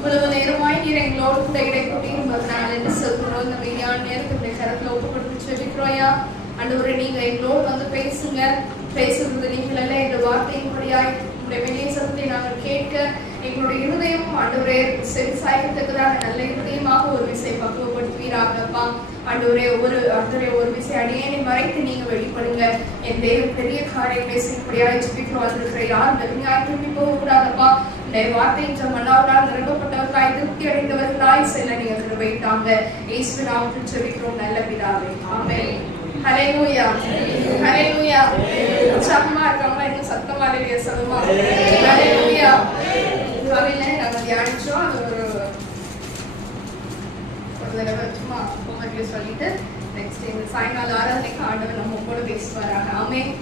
இவ்வளவு நேரமாய் நீர் எங்களோடு கூட இடைப்பட்டிருப்பதனால் என்று சொல்கிறோம். இந்த மெய்யான நேரத்துடைய கருத்துல ஒப்பு கொடுத்து சொல்லிக்கிறோயா. ஆண்டவரே, நீங்க எங்களோடு வந்து பேசுங்க. பேசுறது நீங்கள் எல்லாம் இந்த வார்த்தையின்படியாய் உங்களுடைய வெளியே சத்தத்தை நாங்கள் கேட்க எங்களுடைய இருதயம் ஆண்டவரே செவிசாய்க்கத்தக்கதான நல்ல இருதயமாக ஒரு விசை பக்குவப்படுத்துவீராகப்பா. ஆண்டவரே, ஒரு விசை அடியேனை மறைத்து நீங்க வெளிப்படுங்க. என் தேவன் பெரிய காரியங்களை செய்யும்படியாக ஜெபிக்கிறோம். வந்திருக்கிற யாரும் வெறுமையாய் திரும்பி போகக்கூடாதப்பா. இந்த வார்த்தை மன்னாவதால் நிரப்பப்பட்டவர்களாய் திருப்தி அடைந்தவர்களாய் செல்ல நீங்க கிருபைத்தாங்க. இயேசுவின் நாமத்தில் ஜெபிக்கிறோம் நல்ல பிதாவே, ஆமென். ஹல்லேலூயா, ஹல்லேலூயா. உற்சாகமா இருக்கவங்களா இன்னும் சத்தமா இல்லையா சொல்லுமா? ஹல்லேலூயா. காலையில நம்ம தியானிச்சோம். அது ஒரு தடவை சும்மா சொல்லிட்டு நெக்ஸ்ட் இந்த சாயங்கால ஆராதனைக்கு ஆண்டவர் நம்ம கூட பேசுவாராக. ஆமென்.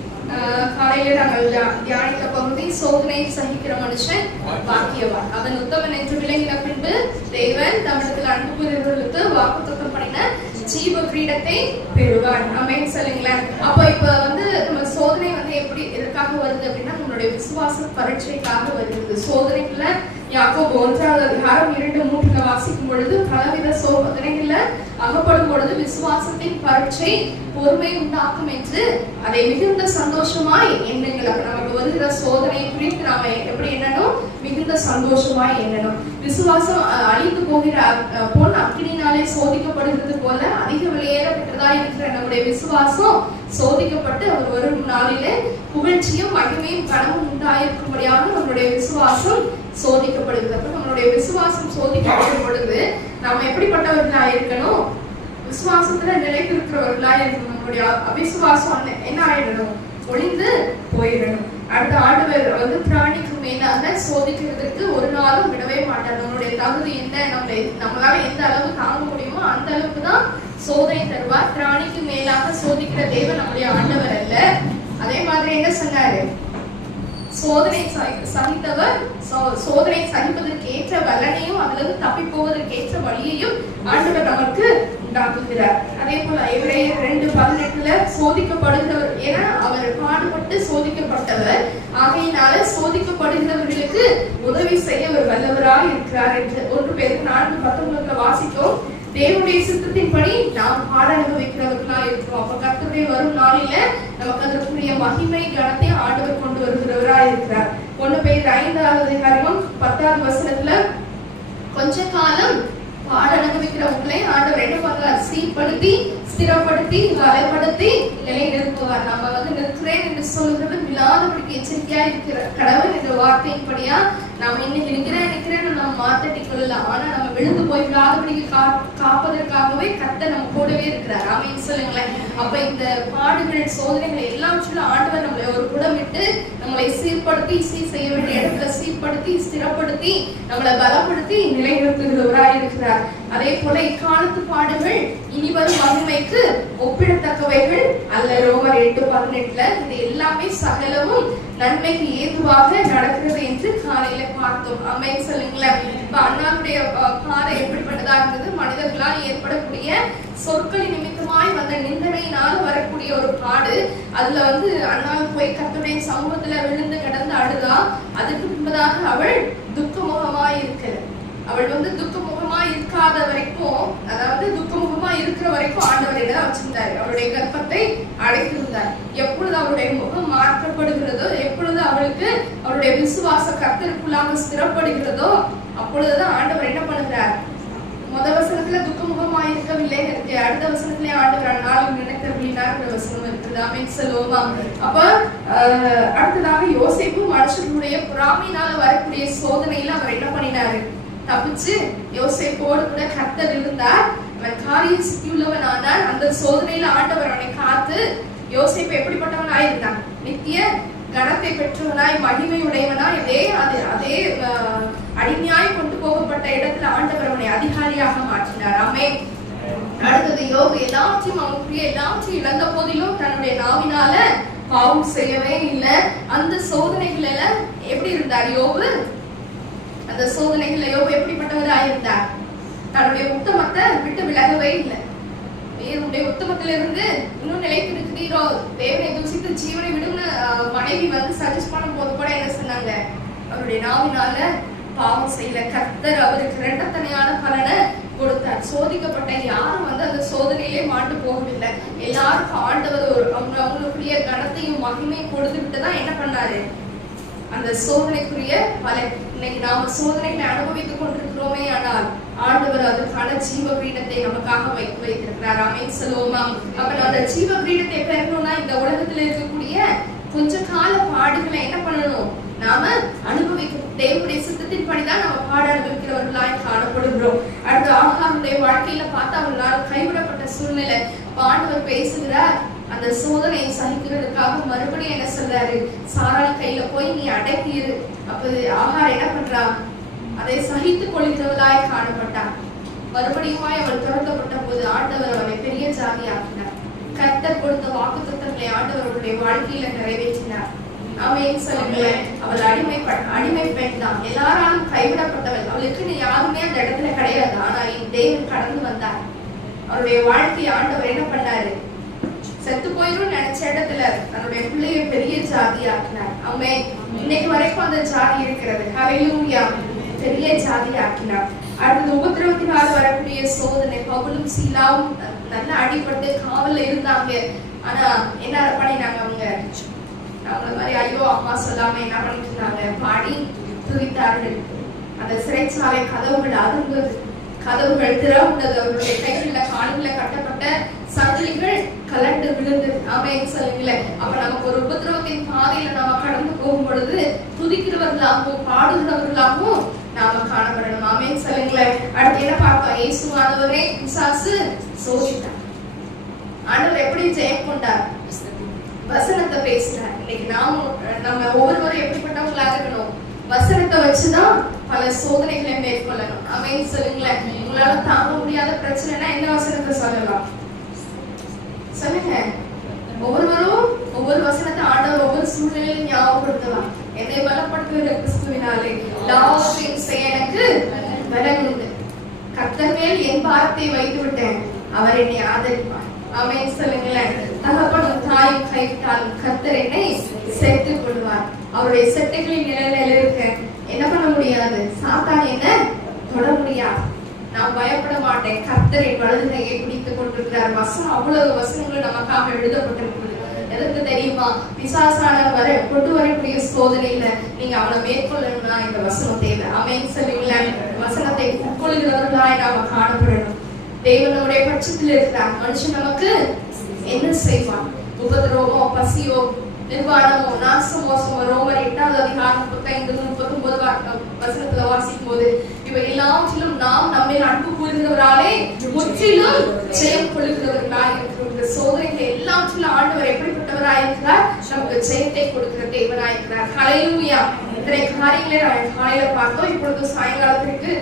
காலையில நாங்கள் தியானித்த பகுதி, சோதனை சகிக்கிற மனுஷன் பாக்கியவான், அவன் உத்தமன் என்று விளங்கின பின்பு தேவன் தமிழகத்தில் அன்பு கூறுவர்களுக்கு வாக்குத்தத்தம் பண்ணின ஜீவ கிரீடத்தை பெறுவான். ஆமென் சொல்லுங்களேன். அப்ப இப்ப வந்து நம்ம சோதனை வந்து எப்படி எதற்காக வருது அப்படின்னா, நம்மளுடைய விசுவாச பரீட்சைக்காக வருகிறது. சோதனைக்குள்ள யாக்கோபு 1:2-3 வாசிக்கும் பொழுது பலவித சோதனைகள்ல அகப்படும் பொழுது விசுவாசத்தின் பரீட்சை பொறுமை உண்டாக்கும் என்று அதை மிகுந்த சந்தோஷமாய் எண்ணுங்கள். அப்ப நமக்கு வருகிற சோதனை குறித்து நாம எப்படி எண்ணணும்? மிகுந்த சந்தோஷமாய் எண்ணணும். விசுவாசம் அழிந்து போகிற பொன் அக்கினினாலே சோதிக்கப்படுகிறது போல அதிக வெளியேறப்பட்டதா இருக்கிற நம்முடைய விசுவாசம் சோதிக்கப்பட்டு அவர் வரும் நாளிலே புகழ்ச்சியும் மகிமையும் கனவும் உண்டாயிருக்கும்படியாக நம்மளுடைய விசுவாசம் சோதிக்கப்படுகிறது. அப்ப நம்மளுடைய விசுவாசம் சோதிக்கப்படும் பொழுது நாம எப்படிப்பட்டவர்களா இருக்கணும்? விசுவாசத்துல நிலைத்திருக்கிறவர்களா இருக்கணும். நம்மளுடைய அவிசுவாசம் என்ன ஆயிடணும்? ஒளிந்து போயிடணும். அடுத்த ஆண்டவர் வந்து பிராணிக்கு மேலாக சோதிக்கிறதுக்கு ஒரு நாளும் விடவே மாட்டார். நம்மளுடைய தகுதி என்ன, நம்மளால எந்த அளவு தாங்க முடியுமோ அந்த அளவுக்கு தான் சோதனை தருவார். பிராணிக்கு மேலாக சோதிக்கிற தேவன் நம்முடைய ஆண்டவர் அல்ல. அதே மாதிரி என்ன சொன்னாரு? சோதனை சகித்தவர் சோதனை சகிப்பதற்கு ஏற்ற வல்லனையும் அதிலிருந்து தப்பி போவதற்கு ஏற்ற வழியையும் ஆண்டவர் நமக்கு உண்டாக்குகிறார். அதே போல எபிரேயர் 2:18 சோதிக்கப்படுகிறவர் என அவர் பாடுபட்டு சோதிக்கப்பட்டவர் ஆகையினால சோதிக்கப்படுகிறவர்களுக்கு உதவி செய்ய அவர் வல்லவராக இருக்கிறார் என்று 1 பேருக்கு 4:19 வாசிக்கும். தேவனுடைய சித்தத்தின்படி நாம் பாட அனுபவிக்கிறவர்களா இருக்கிறோம். அப்ப கர்த்தருடைய வரும் நாளில நமக்கு அதற்குரிய மகிமை கனத்தை ஆண்டவர் கொண்டு வருகிறவரா இருக்கிறார். 1 பேர் 5:10 கொஞ்ச காலம் பாட அனுபவிக்கிறவங்களை ஆண்டவர் என்ன பண்றார்? சீர்படுத்தி ஸ்திரப்படுத்தி வலைப்படுத்தி நிலை நிறுத்துவார். நம்ம வந்து நிற்கிறேன் என்று சொல்கிறது விழாதபடிக்கு எச்சரிக்கையா இருக்கிற கடவுள் என்ற வார்த்தையின்படியா நாம் இன்னைக்கு நிற்கிறேன் நம்ம மாத்தட்டிக் கொள்ளலாம். ஆனா நம்ம விழுந்து போய் விழாதபடிக்கு காப்பதற்காகவே கர்த்தர் நம்ம கூடவே இருக்கிறார். ஆமென் சொல்லுங்களேன். அப்ப இந்த பாடுகள் சோதனைகள் எல்லாவற்றிலும் ஆண்டவர் நம்மளை ஒரு குடமிட்டு நம்மளை சீர்படுத்தி செய்ய வேண்டிய இடத்துல சீர்படுத்தி ஸ்திரப்படுத்தி நம்மளை பலப்படுத்தி நிலைநிறுத்துகிறவராய் இருக்கிறார். அதே போல இக்காலத்து பாடுகள் இனிவரும் மகிமைக்கு ஒப்பிடத்தக்கவைகள் அல்ல. ரோமர் 8:18 இது எல்லாமே சகலமும் நன்மைக்கு ஏதுவாக நடக்கிறது என்று காலையில பார்த்தோம். ஆமென் சொல்லுங்களேன். இப்ப அண்ணாவுடைய பாதை எப்படிப்பட்டதா இருந்தது? மனிதர்களால் ஏற்படக்கூடிய சொற்களின் நிமித்தமாய் வந்த நிந்தனையினால் வரக்கூடிய ஒரு பாடு. அதுல வந்து அண்ணாள் போய் கர்த்தருடைய சமூகத்துல விழுந்து கிடந்து அழுதா. அதுக்கு முன்பதாக அவள் துக்கமுகமாய் இருக்கிற அவள் வந்து துக்கமுகமா இருக்காத வரைக்கும், அதாவது துக்கமுகமா இருக்கிற வரைக்கும் ஆண்டவர் என்ன வச்சிருந்தாரு? அவளுடைய கர்ப்பத்தை அடைத்திருந்தார். எப்பொழுது அவளுடைய முகம் மாற்றப்படுகிறதோ, எப்பொழுது அவளுக்கு அவளுடைய விசுவாச கர்த்தருக்குள்ளாக ஸ்திரப்படுகிறதோ, அப்பொழுதுதான் ஆண்டவர் என்ன பண்ணுகிறார்? முதல் வசனத்துல துக்கமுகமா இருக்கவில்லைன்னு இருக்கு. அடுத்த வசனத்திலே ஆண்டவர் நாளும் நினைத்தருளினார் வசனம் இருக்குது. ஆமென் சொல்லுவோமா? அப்ப அடுத்ததாக யோசேப்பு மனுஷனுடைய பொறாமையினால வரக்கூடிய சோதனையில அவர் என்ன பண்ணினாரு? தப்பிச்சு யோசேப்போடு கூட கர்த்தர் இருந்தார். அவன் காரியம் சித்தியுள்ளவன் ஆனார். அந்த சோதனையில ஆண்டவர் அவனை காத்து யோசேப்பு எப்படிப்பட்டவனாய் இருந்தான்? நித்திய கனத்தை பெற்றவனாய் மகிமை உடையவனாய் அதே அடிமையாய் கொண்டு போகப்பட்ட இடத்துல ஆண்டவர் அவனை அதிகாரியாக மாற்றினார். ஆமென். அடுத்தது யோபு எல்லாவற்றையும் அவனுக்குரிய எல்லாவற்றையும் இழந்த போதிலும் தன்னுடைய நாவினால பாவம் செய்யவே இல்லை. அந்த சோதனைகள் எல்லாம் எப்படி இருந்தார் யோபு? அந்த சோதனைகள் யோபு எப்படிப்பட்டவராய் இருந்தார்? தன்னுடைய உத்தமத்தை விட்டு விலகவே இல்லை. உன்னுடைய உத்தமத்திலிருந்து இன்னும் நிலைத்து இருக்கிறீரோ, தேவனை தூசித்து ஜீவனை விடும்னு மனைவி வந்து சஜஸ்ட் பண்ணும் போது கூட என்ன சொன்னாங்க? அவருடைய நாவினால பாவம் செய்யல, கர்த்தர் அவருக்கு இரட்டத்தனையான பலனை கொடுத்தார். சோதிக்கப்பட்ட யாரும் வந்து அந்த சோதனையிலே மாண்டு போகவில்லை. எல்லாருக்கும் ஆண்டவர் அவங்களுக்குரிய கனத்தையும் மகிமையும் கொடுத்து விட்டுதான் என்ன பண்ணாரு? அந்த சோதனைக்குரிய பலன். இன்னைக்கு நாம சோதனைகளை அனுபவித்துக் கொண்டிருக்கிறோமே, ஆனால் ஆண்டவர் அதற்கான ஜீவ கிரீடத்தை நமக்காக வைத்திருக்கிறார். ஆமென் சொல்லுவோமா? அப்ப அந்த ஜீவ கிரீடத்தை பெறணும்னா இந்த உலகத்துல இருக்கக்கூடிய கொஞ்ச கால பாடுகளை என்ன பண்ணணும்? நாம அனுபவிக்கணும். தேவனுடைய சித்தத்தின் படிதான் நம்ம பாட அனுபவிக்கிறவர்களாய் காணப்படுகிறோம். அடுத்து ஆகாருடைய வாழ்க்கையில பார்த்தா அவர்களால் கைவிடப்பட்ட சூழ்நிலை. ஆண்டவர் பேசுகிறார், அந்த சோதனையை சகிக்கிறதுக்காக மறுபடியும் என்ன சொல்றாரு? சாராள் கையில போய் நீ அடக்கிரு. அப்ப ஆகார் என்ன பண்றா? அதை சகித்துக் கொள்கிறவளாய் காணப்பட்டார். மறுபடியுமாய் அவள் துரத்தப்பட்ட போது ஆண்டவர் அவளை பெரிய ஜாதி ஆக்கினார். கர்த்தர் கொடுத்த வாக்குத்தத்தங்களை ஆண்டவருடைய வாழ்க்கையில நிறைவேற்றினார். ஆமென் சொல்லுங்களேன். அவள் அடிமை பெண் தான், எல்லாராலும் கைவிடப்பட்டவள். அவளுக்கு யாருமே அந்த இடத்துல கிடையாது. ஆனால் என் தேவன் கடந்து வந்தார். அவருடைய வாழ்க்கையை ஆண்டவர் என்ன பண்ணாரு? செத்து போயிடும் நினைச்ச இடத்துல தன்னுடைய பிள்ளைய பெரிய ஜாதி ஆக்கினார். ஆமென். இன்னைக்கு வரைக்கும் அந்த ஜாதி இருக்கிறது. ஹல்லேலூயா. பெரிய ஜாதி ஆக்கினார். அடுத்தது உபத்திரவத்தினால் வரக்கூடிய சோதனை. பவுலும் சீலாவும் நல்ல அடிபட்டு காவல்ல இருந்தாங்க. ஆனா என்ன பண்ணினாங்க? அவங்க மாதிரி ஐயோ அம்மா சொல்லாம என்ன பண்ணிட்டு இருந்தாங்க? பாடி துதித்தார்கள். அந்த சிறைச்சாலை கதவுகள் அதிர்ந்தது, கதவுகள் திறவுண்டது. அவருடைய கைகளில காலில கட்டப்பட்ட சங்கிலிகள் கலண்டு விழுந்தது. ஆமென் சொல்லுங்களேன். அப்ப நமக்கு ஒரு உபத்திரவத்தின் பாதையில நாம கடந்து போகும் பொழுது துதிக்கிறவர்களாகவும் பாடுகிறவர்களாகவும் நாம காணப்படணும். ஆமென் சொல்லுங்களேன். அடுத்து என்ன பார்த்தோம்? இயேசுவானவரே பிசாசு சோதித்தார். ஆண்டவர் எப்படி ஜெயம் கொண்டார்? வசனத்தை பேசுறார். இன்னைக்கு நம்ம ஒவ்வொருவரும் எப்படிப்பட்டவங்களா இருக்கணும்? வசனத்தை வச்சுதான் பல சோதனைகளை மேற்கொள்ளணும். ஆமென் சொல்லுங்களேன். உங்களால தாங்க முடியாத பிரச்சனைனா என்ன வசனத்தை சொல்லலாம்? சொல்லுங்க. ஒவ்வொருவரும் ஒவ்வொரு வசனத்தை ஆண்டவர் ஒவ்வொரு சூழ்நிலையிலும் ஞாபகப்படுத்தலாம். என்னை பலப்படுத்துகிற கிறிஸ்துவினாலே எல்லாவற்றையும் செய்ய எனக்கு பலன் உண்டு. கர்த்தர் மேல் என் பாரத்தை வைத்து விட்டேன், அவர் என்னை ஆதரிப்பார். ஆமென் சொல்லுங்களேன். தகப்பனும் தாயும் கைவிட்டாலும் கர்த்தர் என்னை சேர்த்துக் கொள்வார். அவருடைய செட்டைகளின் நிலையில இருக்க என்ன பண்ண முடியாது? சாத்தான் என்ன தொட முடியாது. நான் பயப்பட மாட்டேன். கர்த்தரின் வலது கையை பிடித்துக் கொண்டிருக்கிறார். வசனம் அவ்வளவு வசனங்கள் நமக்காக எழுதப்பட்டிருக்கிறது. எதற்கு தெரியுமா? பிசாசானவர் கொண்டு வரக்கூடிய சோதனையில நீங்க அவனை மேற்கொள்ளணும்னா இந்த வசனம் தேவை. ஆமென் சொல்லுங்களேன். வசனத்தை உட்கொள்கிறவர்களாய் நாம காணப்படணும். தேவன் நம்முடைய பட்சத்தில் இருக்கிறார். மனுஷன் நமக்கு என்ன செய்வான்? உபதிரவமோ, பசியோ, நிர்வாணமோ, நாசமோசமோ, ரோமர் 8ஆம் அதிகாரம் 35-39 வசனத்துல வாசிக்கும் போது இவை எல்லாவற்றிலும் நாம் நம்மை அன்பு கூறுகிறவராலே முற்றிலும் ஜெயம் கொள்கிறவர்களாய் இருக்கிறோம். இந்த சோதனைகள் எல்லாவற்றிலும் ஆண்டவர் எப்படிப்பட்டவராய் இருக்கிறார்? நமக்கு ஜெயத்தை கொடுக்கிற தேவனாய் இருக்கிறார். ஹல்லேலூயா. இத்தனை காரியங்களை நாம் காலையில பார்த்தோம். இப்பொழுது சாயங்காலத்திற்கு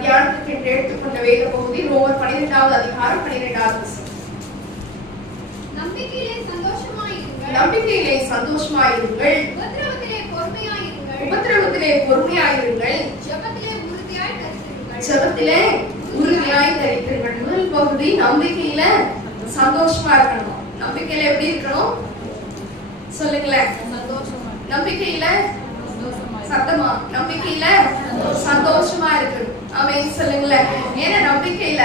தியானத்துக்கு என்று எடுத்துக்கொண்ட வேத பகுதி ரோமர் 12ஆம் அதிகாரம் 12ஆவது வசனம். நம்பிக்கையிலே சந்தோஷமாயிருங்கள், நம்பிக்கையிலே சந்தோஷமாயிருங்கள், உபத்திரவத்திலே பொறுமையாயிருங்கள், உபத்திரவத்திலே பொறுமையாயிருங்கள், ஜெபத்திலே உறுதியாய் தரித்திருங்கள், ஜெபத்திலே உறுதியாய் தரித்திருங்கள். முதல் பகுதி நம்பிக்கையில சந்தோஷமா இருக்கணும். நம்பிக்கையில எப்படி இருக்கணும் சொல்லுங்களேன்? நம்பிக்கையில சத்தமா நம்பிக்கையில சந்தோஷமா இருக்கணும். ஆமென் சொல்லுங்களேன். ஏன்னா நம்பிக்கையில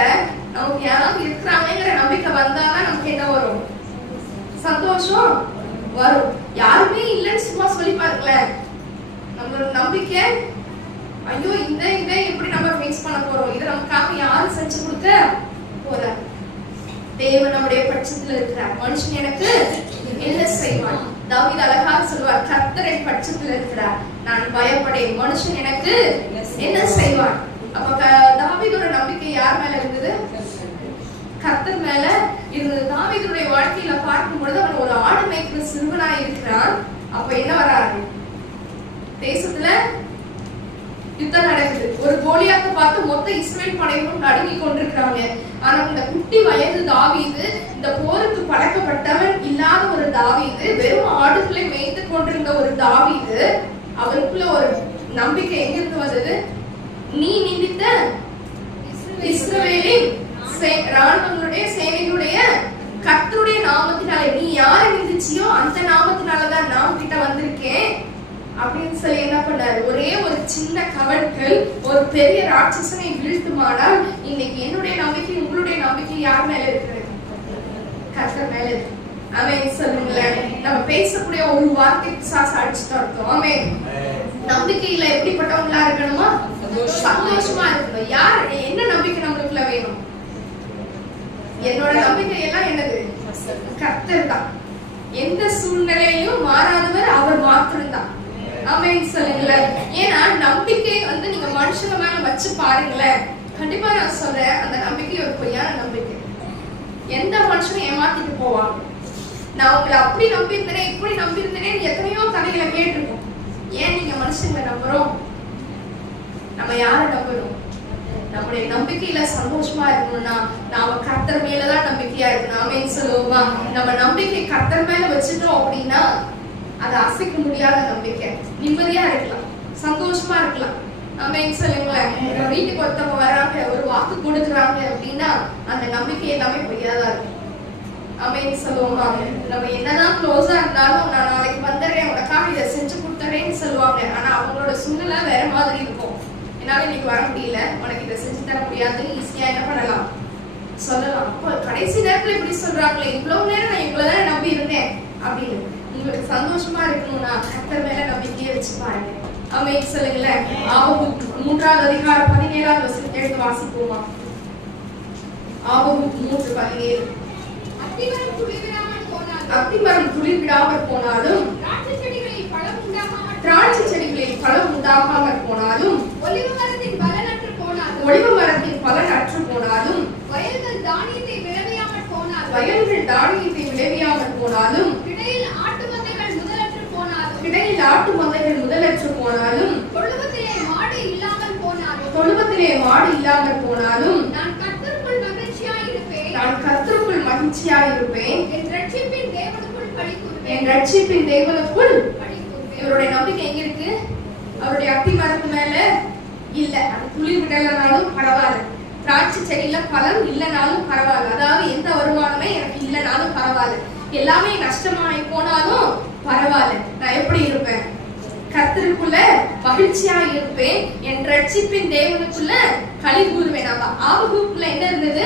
நமக்கு யாராவது இருக்கிறாங்கிற நம்பிக்கை வந்தாதான் நமக்கு என்ன வரும்? சந்தோஷம் வரும். யாருமே இல்லைன்னு சும்மா சொல்லி பாருங்களேன். நம்மளோட நம்பிக்கை ஐயோ இந்த எப்படி நம்ம ஃபேஸ் பண்ண போறோம்? இதை நமக்காக யாரும் செஞ்சு கொடுக்க போற? தேவன் நம்முடைய பட்சத்துல இருக்கிறார். மனுஷன் எனக்கு என்ன செய்வான்? தாவீது அழகாக சொல்வார், கர்த்தர் என் பட்சத்துல இருக்கிறார், நான் பயப்படேன். மனுஷன் எனக்கு என்ன செய்வான்? அப்ப தாவீதோட நம்பிக்கை யார் மேல இருந்தது? கர்த்தர் மேல இருந்தது. தாவீதுடைய வாழ்க்கையில பார்க்கும் பொழுது அவன் ஒரு ஆடு மேய்க்கிற சிறுவனாய் இருக்கிறான். அப்ப என்ன வராது? தேசத்துல யுத்தம் நடக்குது. ஒரு கோலியாத்தை பார்த்து மொத்த இஸ்ரவேல் படையும் நடுங்கி கொண்டிருக்கிறாங்க. ஆனா இந்த குட்டி வயது தாவீது, இந்த போருக்கு பழக்கப்பட்டவன் இல்லாத ஒரு தாவீது, வெறும் ஆடுகளை மேய்த்து கொண்டிருந்த ஒரு தாவீது, அவருக்குள்ள ஒரு நம்பிக்கை எங்கிருந்து வந்தது? நீ நிந்தித்த இஸ்ரவேலின் ராணுவங்களுடைய சேனைகளுடைய கர்த்தருடைய நாமத்தினாலே நீ யாரை நிந்திச்சியோ அந்த நாமத்தினாலதான் நான் கிட்ட வந்திருக்கேன் அப்படின்னு சொல்லி என்ன பண்ணாரு. ஒரே ஒரு சின்ன கவட்கள் ஒரு பெரிய ராட்சசனை வீழ்த்துமானால் இன்னைக்கு என்னுடைய நம்பிக்கை உங்களுடைய நம்பிக்கை யார் மேல இருக்கிறது? கர்த்தர் மேல இருக்கு. ஆமென் சொல்லுங்களேன். நம்ம பேசக்கூடிய ஒரு வார்த்தைக்கு சாச அடிச்சு தரட்டும். ஆமென். நம்பிக்கையில எப்படிப்பட்டவங்களா இருக்கணுமா? சந்தோஷமா இருக்கணும். யார் என்ன நம்பிக்கை நம்மளுக்குள்ள வேணும்? என்னோட நம்பிக்கை எல்லாம் என்னது? கர்த்தர் தான். எந்த சூழ்நிலையிலும் மாறாதவர் அவர் மாத்திரம்தான். ஆமென் சொல்லுங்களேன். ஏன்னா நம்பிக்கை வந்து நீங்க மனுஷங்க மேல வச்சு பாருங்களேன், கண்டிப்பா நான் சொல்றேன் அந்த நம்பிக்கை ஒரு பொய்யான நம்பிக்கை. எந்த மனுஷனும் ஏமாத்திட்டு போவாங்க. நான் உங்களை அப்படி நம்பியிருந்தேன் இப்படி நம்பியிருந்தேன் எத்தனையோ கதைகளை கேட்டிருக்கோம். ஏன் நீங்க மனுஷங்களை நம்புறோம்? நம்ம யாரை நம்பணும்? நம்முடைய நம்பிக்கையில சந்தோஷமா இருக்கணும்னா நாம கர்த்தர் மேலதான் நம்பிக்கையா இருக்கணும். ஆமென் சொல்லுவோமா? நம்ம நம்பிக்கை கர்த்தர் மேல வச்சுட்டோம் அப்படின்னா அது அசைக்க முடியாத நம்பிக்கை. நிம்மதியா இருக்கலாம், சந்தோஷமா இருக்கலாம். ஆமென் சொல்லுங்களேன். வீட்டுக்கு ஒருத்தவங்க வராங்க, ஒரு வாக்கு கொடுக்குறாங்க அப்படின்னா அந்த நம்பிக்கை எல்லாமே பொய்யாதான் இருக்கும். ஆமென் சொல்லுவோமா? நம்ம என்னதான் க்ளோஸா இருந்தாலும் நான் நாளைக்கு வந்துடுறேன் உனக்காக இதை செஞ்சு கொடுத்துறேன்னு சொல்லுவாங்க. ஆனா அவங்களோட சூழ்நிலை வேற மாதிரி இருக்கும். என்னால இன்னைக்கு வர முடியல, உனக்கு இதை செஞ்சு தர முடியாதுன்னு ஈஸியா என்ன பண்ணலாம் சொல்லலாம். கடைசி நேரத்துல இப்படி சொல்றாங்களே, இவ்வளவு நேரம் நான் இவ்வளவுதான் நம்பி இருந்தேன் அப்படின்னு. உங்களுக்கு சந்தோஷமா இருக்கணும்னா கர்த்தர் மேல நம்பிக்கையை வச்சு பாருங்க. ஆமென் சொல்லுங்களேன். ஆபகுக் 3வது அதிகாரம் 17வது வசனத்தை எடுத்து வாசிப்போமா? ஆபகுக் 3:17. அத்திமரம் துளிர்விடாமல் போனாலும் திராட்சை செடிகளில் பழம் உண்டாகாமல் போனாலும் ஒலிவ மரத்தின் பலன் அற்று போனாலும் வயல்கள் தானியத்தை விளைவியாமல் போனாலும் இடையில் ஆட்டு மந்தைகள் முதலற்று போனாலும் தொழுவத்திலே மாடு இல்லாமல் போனாலும் நான் கர்த்தருக்குள் மகிழ்ச்சியாய் இருப்பேன். என் ரட்சிப்பின் தேவனுக்குள் இவருடைய நம்பிக்கை எங்க இருக்கு? அவருடைய அத்தி மரத்து மேல இல்ல. அது துளிர் விடலனாலும் பரவாயில்ல, திராட்சை செடியில பலன் இல்லைனாலும் பரவாயில்ல, அதாவது எந்த வருமானமே எனக்கு இல்லைனாலும் பரவாயில்ல, எல்லாமே நஷ்டமாயி போனாலும் பரவாயில்ல, நான் எப்படி இருப்பேன்? கர்த்தருக்குள்ள மகிழ்ச்சியா இருப்பேன். என் ரட்சிப்பின் தேவனுக்குள்ள களி கூறுவேன். நம்ம ஆபகுக்குள்ள என்ன இருந்தது?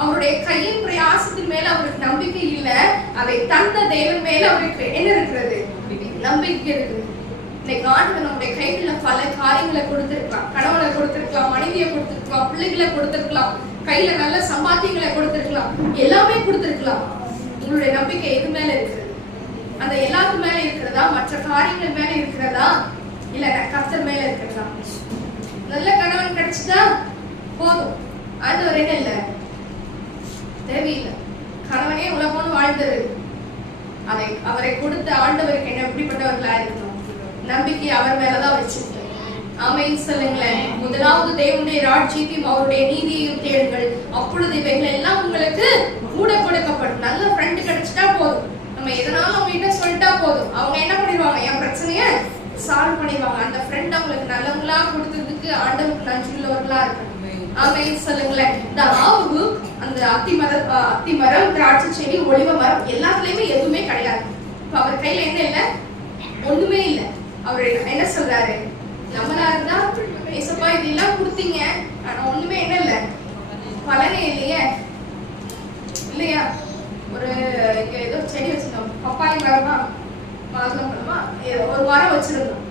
அவருடைய கையின் பிரயாசத்தின் மேல அவருக்கு நம்பிக்கை இல்ல, அதை தந்த தேவன் மேல அவருக்கு என்ன இருக்கிறது? நம்பிக்கை இருக்குது. இன்னைக்கு ஆண்டவர் நம்முடைய கைகள்ல பல காரியங்களை கொடுத்திருக்கலாம். கணவனை கொடுத்திருக்கலாம், மனைவியை கொடுத்திருக்கலாம், பிள்ளைகளை கொடுத்திருக்கலாம், கையில நல்ல சம்பாத்தியங்களை கொடுத்திருக்கலாம், எல்லாமே கொடுத்திருக்கலாம். உங்களுடைய நம்பிக்கை எது மேல இருக்கிறது? அந்த எல்லாத்து மேல இருக்கிறதா? மற்ற காரியங்கள் மேல இருக்கிறதா? இல்ல கர்த்தர் மேல இருக்கிறதா? நல்ல கணவன் கிடைச்சிட்டா போதும், ஆண்டவர் என்ன இல்ல தேவையில்லை, கணவனே உலகம்னு வாழ்ந்தது. அவரை கொடுத்த ஆண்டவருக்கு என்ன எப்படிப்பட்டவர்களா இருக்கணும்? நம்பிக்கை அவர் மேலதான் வச்சிருக்கேன். ஆமென் சொல்லுங்களேன். முதலாவது தேவனுடைய ராஜ்யத்தையும் அவருடைய நீதியையும் தேடுங்கள், அப்பொழுது இவைகள் எல்லாம் உங்களுக்கு கூட கொடுக்கப்படும். நல்ல ஃப்ரெண்ட் கிடைச்சிட்டா போதும், நம்ம எதனாலும் அவங்க கிட்ட சொல்லிட்டா போதும், அவங்க என்ன பண்ணிடுவாங்க? என் பிரச்சனைய சால்வ் பண்ணிடுவாங்க. அந்த ஃப்ரெண்ட் அவங்களுக்கு நல்லவங்களா கொடுத்ததுக்கு ஆண்டவருக்கு நன்றி உள்ளவர்களா இருக்கணும். ஆமென் சொல்லுங்களேன். இந்த ஆபகுக் அந்த அத்திமரம், திராட்சை செடி, ஒலிவ மரம் எல்லாத்துலயுமே எதுவுமே கிடையாது. இப்ப அவர் கையில என்ன இல்ல? ஒண்ணுமே இல்ல. அவரு என்ன சொல்றாரு? நம்மளா இருந்தா ஏசப்பா இதெல்லாம் கொடுத்தீங்க, ஆனா ஒண்ணுமே என்ன இல்ல, பலனே இல்லையே இல்லையா? ஒரு இங்க ஏதோ செடி வச்சிருந்தோம், பப்பாளி மரமா மாதுளம்பழமா ஒரு மரம் வச்சிருந்தோம்,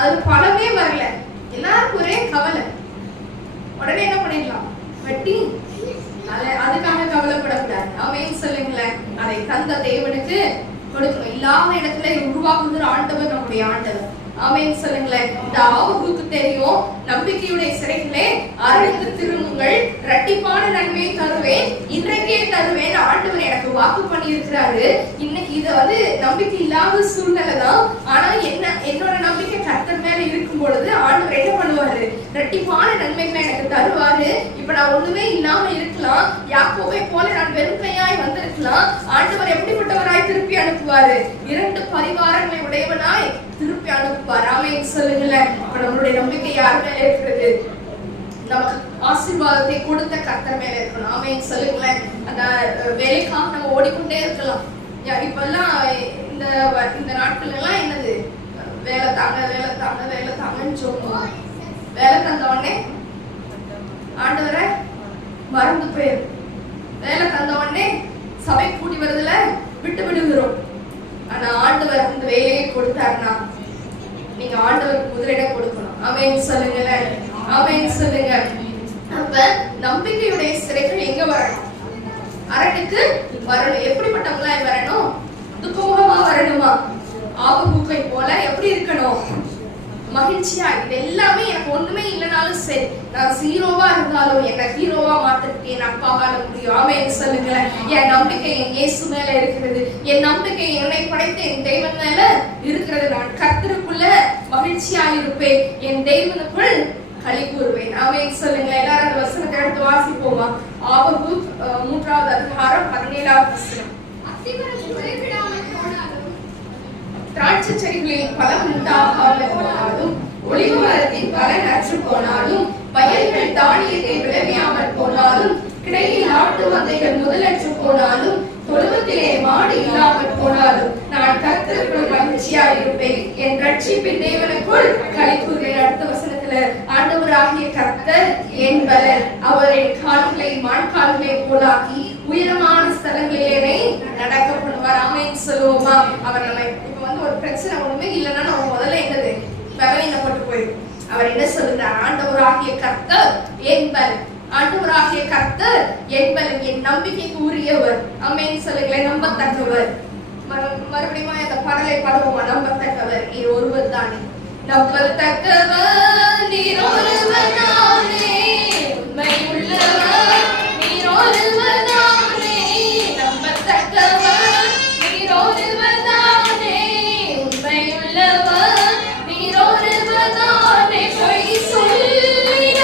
அது பழமே வரல. எல்லாருக்கும் ஒரே கவலை. உடனே என்ன பண்ணிடலாம்? வெட்டி அதுக்காக கவலைப்படக்கூடாது. ஆமென் சொல்லுங்களேன். அதை தந்த தேவனுக்கு கொடுக்கணும். இல்லாத இடத்துல உருவாக்குகிற ஆண்டவர் நம்முடைய ஆண்டவர். ஆமென் சொல்லுங்களேன். இந்த ஆபகுக்கு தெரியும், நம்பிக்கையுடைய சிறைகளே அறிந்து திரும்புங்கள், இரட்டிப்பான நன்மையை தருவேன், இன்றைக்கே தருவேன் ஆண்டவர் எனக்கு வாக்கு பண்ணி இருக்கிறாரு. இன்னைக்கு இத நம்பிக்கை இல்லாத சூழ்நிலை தான். ஆனா என்னோட நம்பிக்கை கர்த்தர் மேல இருக்கும் பொழுது ஆண்டவர் என்ன பண்ணுவாரு? இரட்டிப்பான நன்மைகளை எனக்கு தருவாரு. இப்ப நான் ஒண்ணுமே இல்லாம இருக்கலாம், யாக்கோபை போல நான் வெறும் கையாய் வந்திருக்கலாம். ஆண்டவர் எப்படிப்பட்டவராய் திருப்பி அனுப்புவாரு? 2 பரிவாரங்களை உடையவனாய் திருப்பி அனுப்புவார். ஆமென் சொல்லுங்களேன். அப்ப நம்மளுடைய நம்பிக்கை யார் மேல இருக்கிறது? நமக்கு ஆசீர்வாதத்தை கொடுத்த கர்த்தர் மேல இருக்கணும். ஆமென் சொல்லுங்களேன். அந்த வேலைக்காக நம்ம ஓடிக்கொண்டே இருக்கலாம். இப்பெல்லாம் இந்த நாட்கள் எல்லாம் என்னது, வேலை தாங்கன்னு சொல்லுவோம். வேலை தந்த உடனே ஆண்டவரை மறந்து போயிடும். வேலை தந்த உடனே சபை கூடி வருதுல விட்டு விடுகிறோம். ஆனா ஆண்டவர் இந்த வேலையை கொடுத்தாருன்னா நீங்க ஆண்டவருக்கு முதலிடம் கொடுக்கணும். ஆமென் சொல்லுங்களேன். ஆமென் சொல்லுங்க. அப்ப நம்பிக்கையுடைய சிறைகள் எங்க வரணும்? அரணுக்கு வரணும். எப்படிப்பட்டவங்களா வரணும்? துக்கமுகமா வரணுமா? ஆபகுக்கை போல எப்படி இருக்கணும்? மகிழ்ச்சியா. இது எல்லாமே எனக்கு ஒண்ணுமே இல்லைனாலும் சரி, நான் ஜீரோவா இருந்தாலும் என்ன ஹீரோவா மாத்திருக்கேன் என் அப்பாவால முடியும். ஆமென் சொல்லுங்களேன். என் நம்பிக்கை என் இயேசு மேல இருக்கிறது. என் நம்பிக்கை என்னை படைத்த என் தெய்வன் மேல இருக்கிறது. நான் கர்த்தருக்குள்ள மகிழ்ச்சியா இருப்பேன், என் தெய்வனுக்குள் களி கூறுவேன். ஆமென் சொல்லுங்களேன். எல்லாரும் அந்த வசனத்தை எடுத்து வாசிப்போமா? ஆபகுக் 3வது அதிகாரம் 17வது வசனம். திராட்சை செடிகளில் பலம் உண்டாகாமல் போனாலும், ஒலிவ மரத்தின் பலன் அற்று போனாலும், வயல்கள் தானியத்தை விளைவியாமல் போனாலும், கிடையில் ஆட்டு மந்தைகள் முதலற்று போனாலும், தொழுவத்திலே மாடு இல்லாமல் போனாலும், நான் கர்த்தருக்குள் மகிழ்ச்சியா இருப்பேன், என் ரட்சிப்பின் தேவனுக்குள் களி கூறுவேன். அடுத்த வசனத்துல ஆண்டவராகிய கர்த்தர் என் பலன், அவர் என் கால்களை மான்கால்களை போலாக்கி உயரமான ஸ்தலங்களிலே நடக்க பண்ணுவார். ஆமென் சொல்லுவோமா? அவர் நம்ம இப்ப ஒரு பிரச்சனை ஒண்ணுமே இல்லைன்னா நம்ம முதல்ல என்னது பலவீனப்பட்டு போயிடும். அவர் என்ன சொல்லுறார்? ஆண்டவராகிய கர்த்தர் என் பலன், ஆண்டவராகிய கர்த்தர் என் பலன், என் நம்பிக்கைக்கு உரியவர். ஆமென் சொல்லுங்களேன். நம்பத்தக்கவர். மறுபடியும் அந்த பாடலை பாடுவோமா? நம்பத்தக்கவர் நீர் ஒருவர் தானே. நம்பத்தக்கவர் நீர் ஒருவர் தானே, உண்மை உள்ளவர் நீர் ஒருவர் தானே. நம்பத்தக்கவர் நீர் ஒருவர் தானே, உண்மை உள்ளவர் நீர் ஒருவர் தானே. பொய் சொல்லிட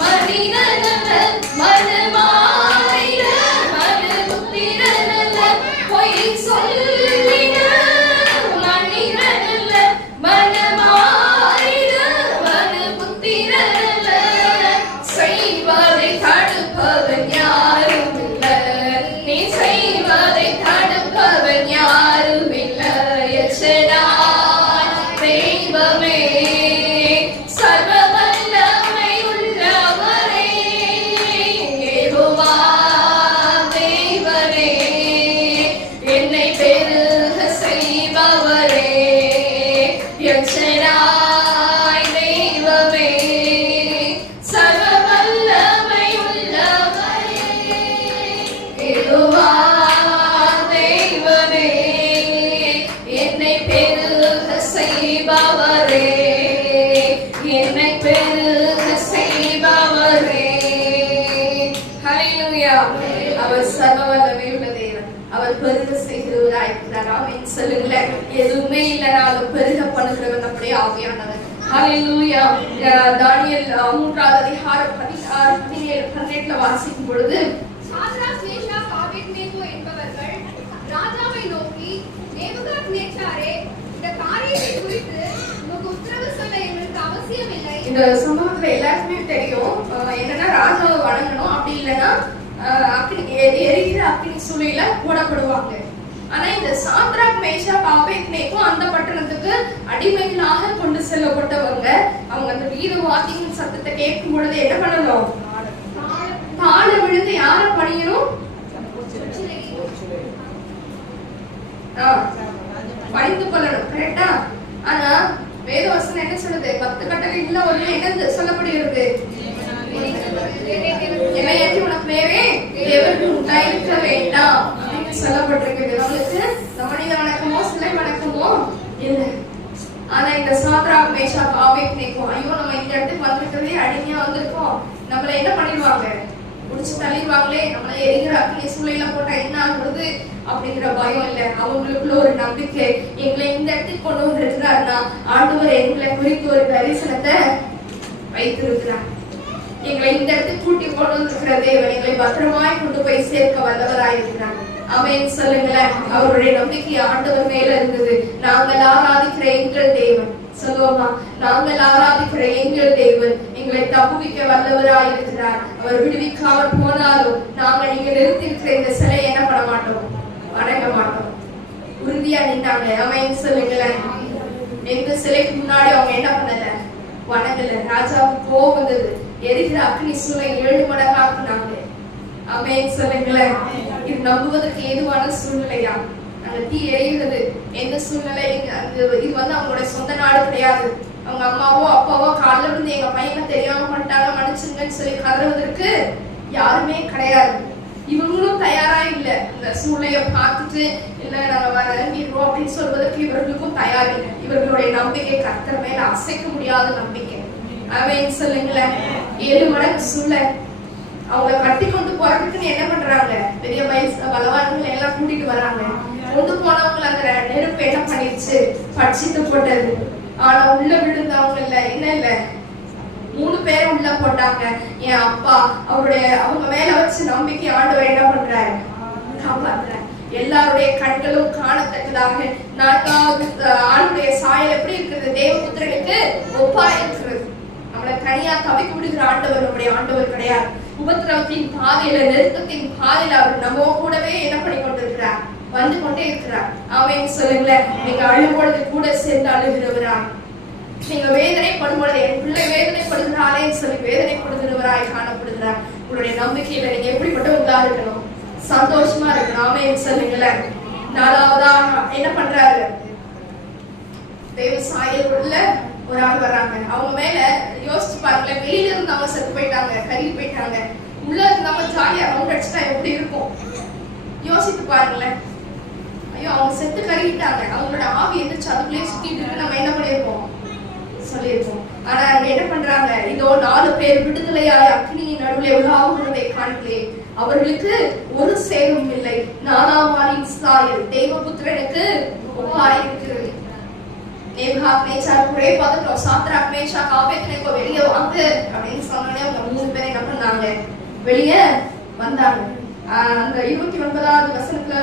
மனிதனல்ல மனமாயிட மனபுத்திரனல்ல, பொய் சொல்லிட மனிதனல்ல மனமாயிட மனபுத்திரனல்ல, செய்வதை தடுப்பவன் யாரும் இல்லை, நீ செய்வதை தடுப்பவன் யாரும் இல்லை. எச்சனாய் தெய்வமே, சர்வ வல்லமை உள்ளவரே, யெகோவா தேவனே, என்னை பெருக செய்பவரே. எச்சனாய் தெய்வமே, சர்வ வல்லமை உள்ளவரே, யெகோவா தேவனே, என்னை பெருக செய்பவரே, என்னை பெருக செய்பவரே. ஹல்லேலூயா. அவர் சர்வ வல்லமை உள்ள தேவன், அவர் பெருக செய்கிறவராய் இருக்கிறார். ஆமென் சொல்லுங்களேன். எதுவுமே இல்லைனாலும் பெருக பண்ணுகிறவன் நம்முடைய ஆவியானவர். ஹல்லேலூயா. தானியேல் 3வது அதிகாரம் 16, 17, 18 வாசிக்கும் பொழுது சாத்ராக், மேஷாக், ஆபேத்நேகோ என்பவர்கள் ராஜாவை நோக்கி, நேபுகாத்நேச்சாரே, இந்த காரியத்தை குறித்து உமக்கு உத்தரவு சொல்ல எங்களுக்கு அவசியம் இல்லை. இந்த சம்பவத்துல எல்லாருக்குமே தெரியும். என்னன்னா ராஜாவை வணங்கணும், அப்படி இல்லைன்னா எரிகிற அக்கினி சூளையில போடப்படுவாங்க. ஆனா இந்த சாத்ராக், மேஷாக், ஆபேத்நேகோ அந்த பட்டணத்துக்கு அடிமைகளாக கொண்டு செல்லப்பட்டவங்க. அவங்க அந்த வீர வாத்தியின் சத்தத்தை கேட்கும் பொழுது என்ன பண்ணணும்? தாழ விழுந்து யார பணியணும்? பணிந்து கொள்ளணும். கரெக்டா? ஆனா வேதவசனம் என்ன சொல்லுது? 10 கட்டளை இல்ல ஒண்ணு என்ன சொல்லப்படுகிறது? என்னையாச்சு உனக்கு மேலே தேவனுக்கு உண்டாயிருக்க வேண்டாம் சொல்லப்பட்டிருக்கிறது. நம்மளுக்கு மனித வணக்கமோ சிலை வணக்கமோ இல்லை. ஆனா இந்த சாத்ராக், மேஷாக், ஆபேத்நேகோ, ஐயோ நம்ம இந்த இடத்துக்கு வந்திருக்கிறதே அடிமையா வந்திருக்கோம், நம்மள என்ன பண்ணிடுவாங்க? முடிச்சு தள்ளிடுவாங்களே, நம்மள எரிகிற அக்னி சூளையில போட்டா என்ன ஆகுறது அப்படிங்கிற பயம் இல்லை. அவங்களுக்குள்ள ஒரு நம்பிக்கை, எங்களை இந்த இடத்துக்கு கொண்டு வந்திருக்கிறாருன்னா ஆண்டவர் எங்களை குறித்து ஒரு தரிசனத்தை வைத்திருக்கிறார். எங்களை இந்த இடத்துக்கு கூட்டி கொண்டு வந்திருக்கிற தேவன் எங்களை பத்திரமாய் கொண்டு போய் சேர்க்க வல்லவராயிருக்கிறார். ஆமென் சொல்லுங்களேன். அவருடைய நம்பிக்கை ஆண்டவர் மேல இருந்தது. நாங்கள் ஆராதிக்கிற எங்கள் தேவன், சொல்லுவோமா? நாங்கள் ஆராதிக்கிற எங்கள் தேவன் எங்களை தப்புவிக்க வல்லவராய் இருக்கிறார். அவர் விடுவிக்காமல் போனாலும் நாங்கள் நீங்க நிறுத்திருக்கிற இந்த சிலை என்ன பண்ண மாட்டோம், வணங்க மாட்டோம். உறுதியா நின்றாங்க. ஆமென் சொல்லுங்களேன். எந்த சிலைக்கு முன்னாடி அவங்க என்ன பண்ணல, வணங்கல. ராஜாவுக்கு கோபம் வந்தது. எரிகிற அக்னி சூளை 7 மடங்காக்குனாங்க. ஆமென் சொல்லுங்களேன். இது நம்புவதற்கு ஏதுவான சூழ்நிலையா? அந்த தீ எரிகிறது. எந்த சூழ்நிலை? இது அவங்களுடைய சொந்த நாடு கிடையாது. அவங்க அம்மாவோ அப்பாவோ காலில் இருந்து எங்க பையனை தெரியாம பண்ணிட்டாங்க மன்னிச்சுங்கன்னு சொல்லி கதறுவதற்கு யாருமே கிடையாது. இவங்களும் தயாரா இல்ல. இந்த சூழ்நிலையை பார்த்துட்டு இல்ல நாங்க வரோம் அப்படின்னு சொல்வதற்கு இவர்களுக்கும் தயார் இல்லை. இவர்களுடைய நம்பிக்கை கர்த்தர் மேல அசைக்க முடியாத நம்பிக்கை. ஆமென் சொல்லுங்களேன். 7 மடங்கு சூழ்நிலை அவங்க கட்டி கொண்டு போறதுக்குன்னு என்ன பண்றாங்க, பெரிய வயசு பலவான்களை எல்லாம் கூட்டிட்டு வராங்க. கொண்டு போனவங்களை அந்த நெருப்பு என்ன பண்ணிடுச்சு, பட்சித்து போட்டது. ஆனா உள்ள விழுந்தவங்க இல்ல, என்ன இல்ல, 3 பேரை உள்ள போட்டாங்க. என் அப்பா அவங்க மேல வச்சு நம்பிக்கை ஆண்டவர் என்ன பண்றாரு, காப்பாத்துறாரு. எல்லாருடைய கண்களும் காணத்தக்கதாக 4வது ஆளுடைய சாயல் எப்படி இருக்கிறது, தேவபுத்திரனுக்கு ஒப்பா இருக்கிறது. நம்மளை தனியா தவிக்க விடுகிற ஆண்டவர் நம்முடைய ஆண்டவர் கிடையாது. உபத்திரவத்தின் பாதையில, நெருக்கத்தின் பாதையில அவர் நம்ம கூடவே என்ன பண்ணி கொண்டிருக்கிறார், வந்து கொண்டே இருக்கிறார். ஆமென் சொல்லுங்களேன். நீங்க அழும்பொழுது கூட சேர்ந்து அழுகிறவராய், நீங்க வேதனைப்படும்பொழுது என் பிள்ளை வேதனைப்படுகிறாரேன்னு சொல்லி வேதனைப்படுகிறவராய் காணப்படுகிறார். உங்களுடைய நம்பிக்கையில நீங்க எப்படிப்பட்டவங்களா இருக்கணும், சந்தோஷமா இருக்கணும். ஆமென் சொல்லுங்களேன். 4வதா என்ன பண்றாரு, தேவ சாயல் உள்ள ஒரு ஆள் வர்றாங்க. அவங்க மேல யோசிச்சு பாருங்களேன். வெளியில இருந்து அவங்க செத்து போயிட்டாங்க, கருகி போயிட்டாங்க. உள்ள இருந்தவங்க ஜாலியா ரவுண்ட் அடிச்சுட்டா எப்படி இருக்கும் யோசித்து பாருங்களேன். ஐயோ அவங்க செத்து கருகிட்டாங்க, அவங்களோட ஆவி எந்திரிச்சு அதுக்குள்ளேயே சுத்திட்டு இருக்கு, நம்ம என்ன பண்ணிருப்போம் சொல்லியிருப்போம். ஆனா என்ன பண்றாங்க, இதோ 4 பேர் விடுதலையாய் அக்னியின் நடுவில் உலாவுகிறதை காண்களே, அவர்களுக்கு ஒரு சேதமும் இல்லை. 4ஆம் ஆளின் சாயல் தேவபுத்திரனுக்கு ஒப்பாயிருக்கிறது. நேபுகாத் நேச்சார் ஒரே பதட்டம். சாத்ராக் மேஷாக் ஆபேத்நேகோ வெளியே வாங்க அப்படின்னு சொன்னோடனே அவங்க 3 பேரை என்ன பண்ணாங்க, வெளியே வந்தாங்க. அந்த 29வது வசனத்துல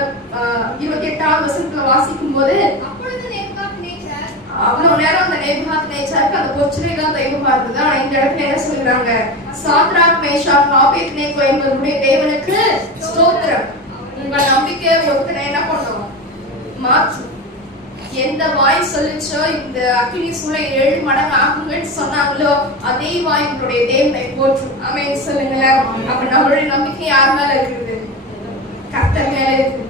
28வது வசனத்துல வாசிக்கும் போது, அப்பொழுது நேபுகாத் நேச்சார், அவ்வளவு நேரம் அந்த நேபுகாத் நேச்சாருக்கு அந்த பொச்சிலைதான் தெய்வமா இருந்தது. ஆனா இந்த இடத்துல என்ன சொல்றாங்க, சாத்ராக் மேஷாக் ஆபேத்நேகோ என்பவருடைய தேவனுக்கு ஸ்தோத்திரம். உங்க நம்பிக்கை ஒருத்தனை என்ன பண்ணும், மாற்றும். எந்த வாய் சொல்லிச்சோ இந்த அக்கினி சூளை 7 மடங்கு ஆகுங்கன்னு சொன்னாங்களோ அதே வாய் உங்களுடைய தேவனை போற்றும். ஆமென் சொல்லுங்களேன். அப்ப நம்மளுடைய நம்பிக்கை யார் மேல இருக்குது, கர்த்தர் மேல இருக்கு.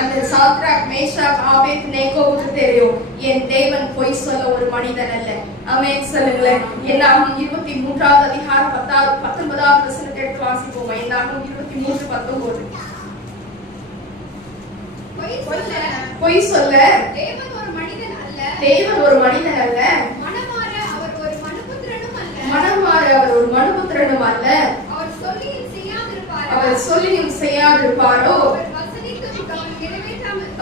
அந்த சாத்ராக் மேஷாக் ஆபேத்நேகோவுக்கு தெரியும், என் தேவன் பொய் சொல்ல ஒரு மனிதன் அல்ல. ஆமென் சொல்லுங்களேன். என்னாகும் 23வது அதிகாரம் 19வது வசனத்தை எடுத்து வாசிப்போம். என்னாகும் 23:19. பொய் சொல்ல தேவன் ஒரு மனிதன் அல்ல, தேவன் ஒரு மனிதன் அல்ல, மனமாற அவர் ஒரு மனுபுத்திரனும் அல்ல, மனமாற அவர் ஒரு மனுபுத்திரனும் அல்ல, அவர் சொல்லியும் செய்யாதிருப்பாரோ, அவர் சொல்லியும் செய்யாதிருப்பாரோ,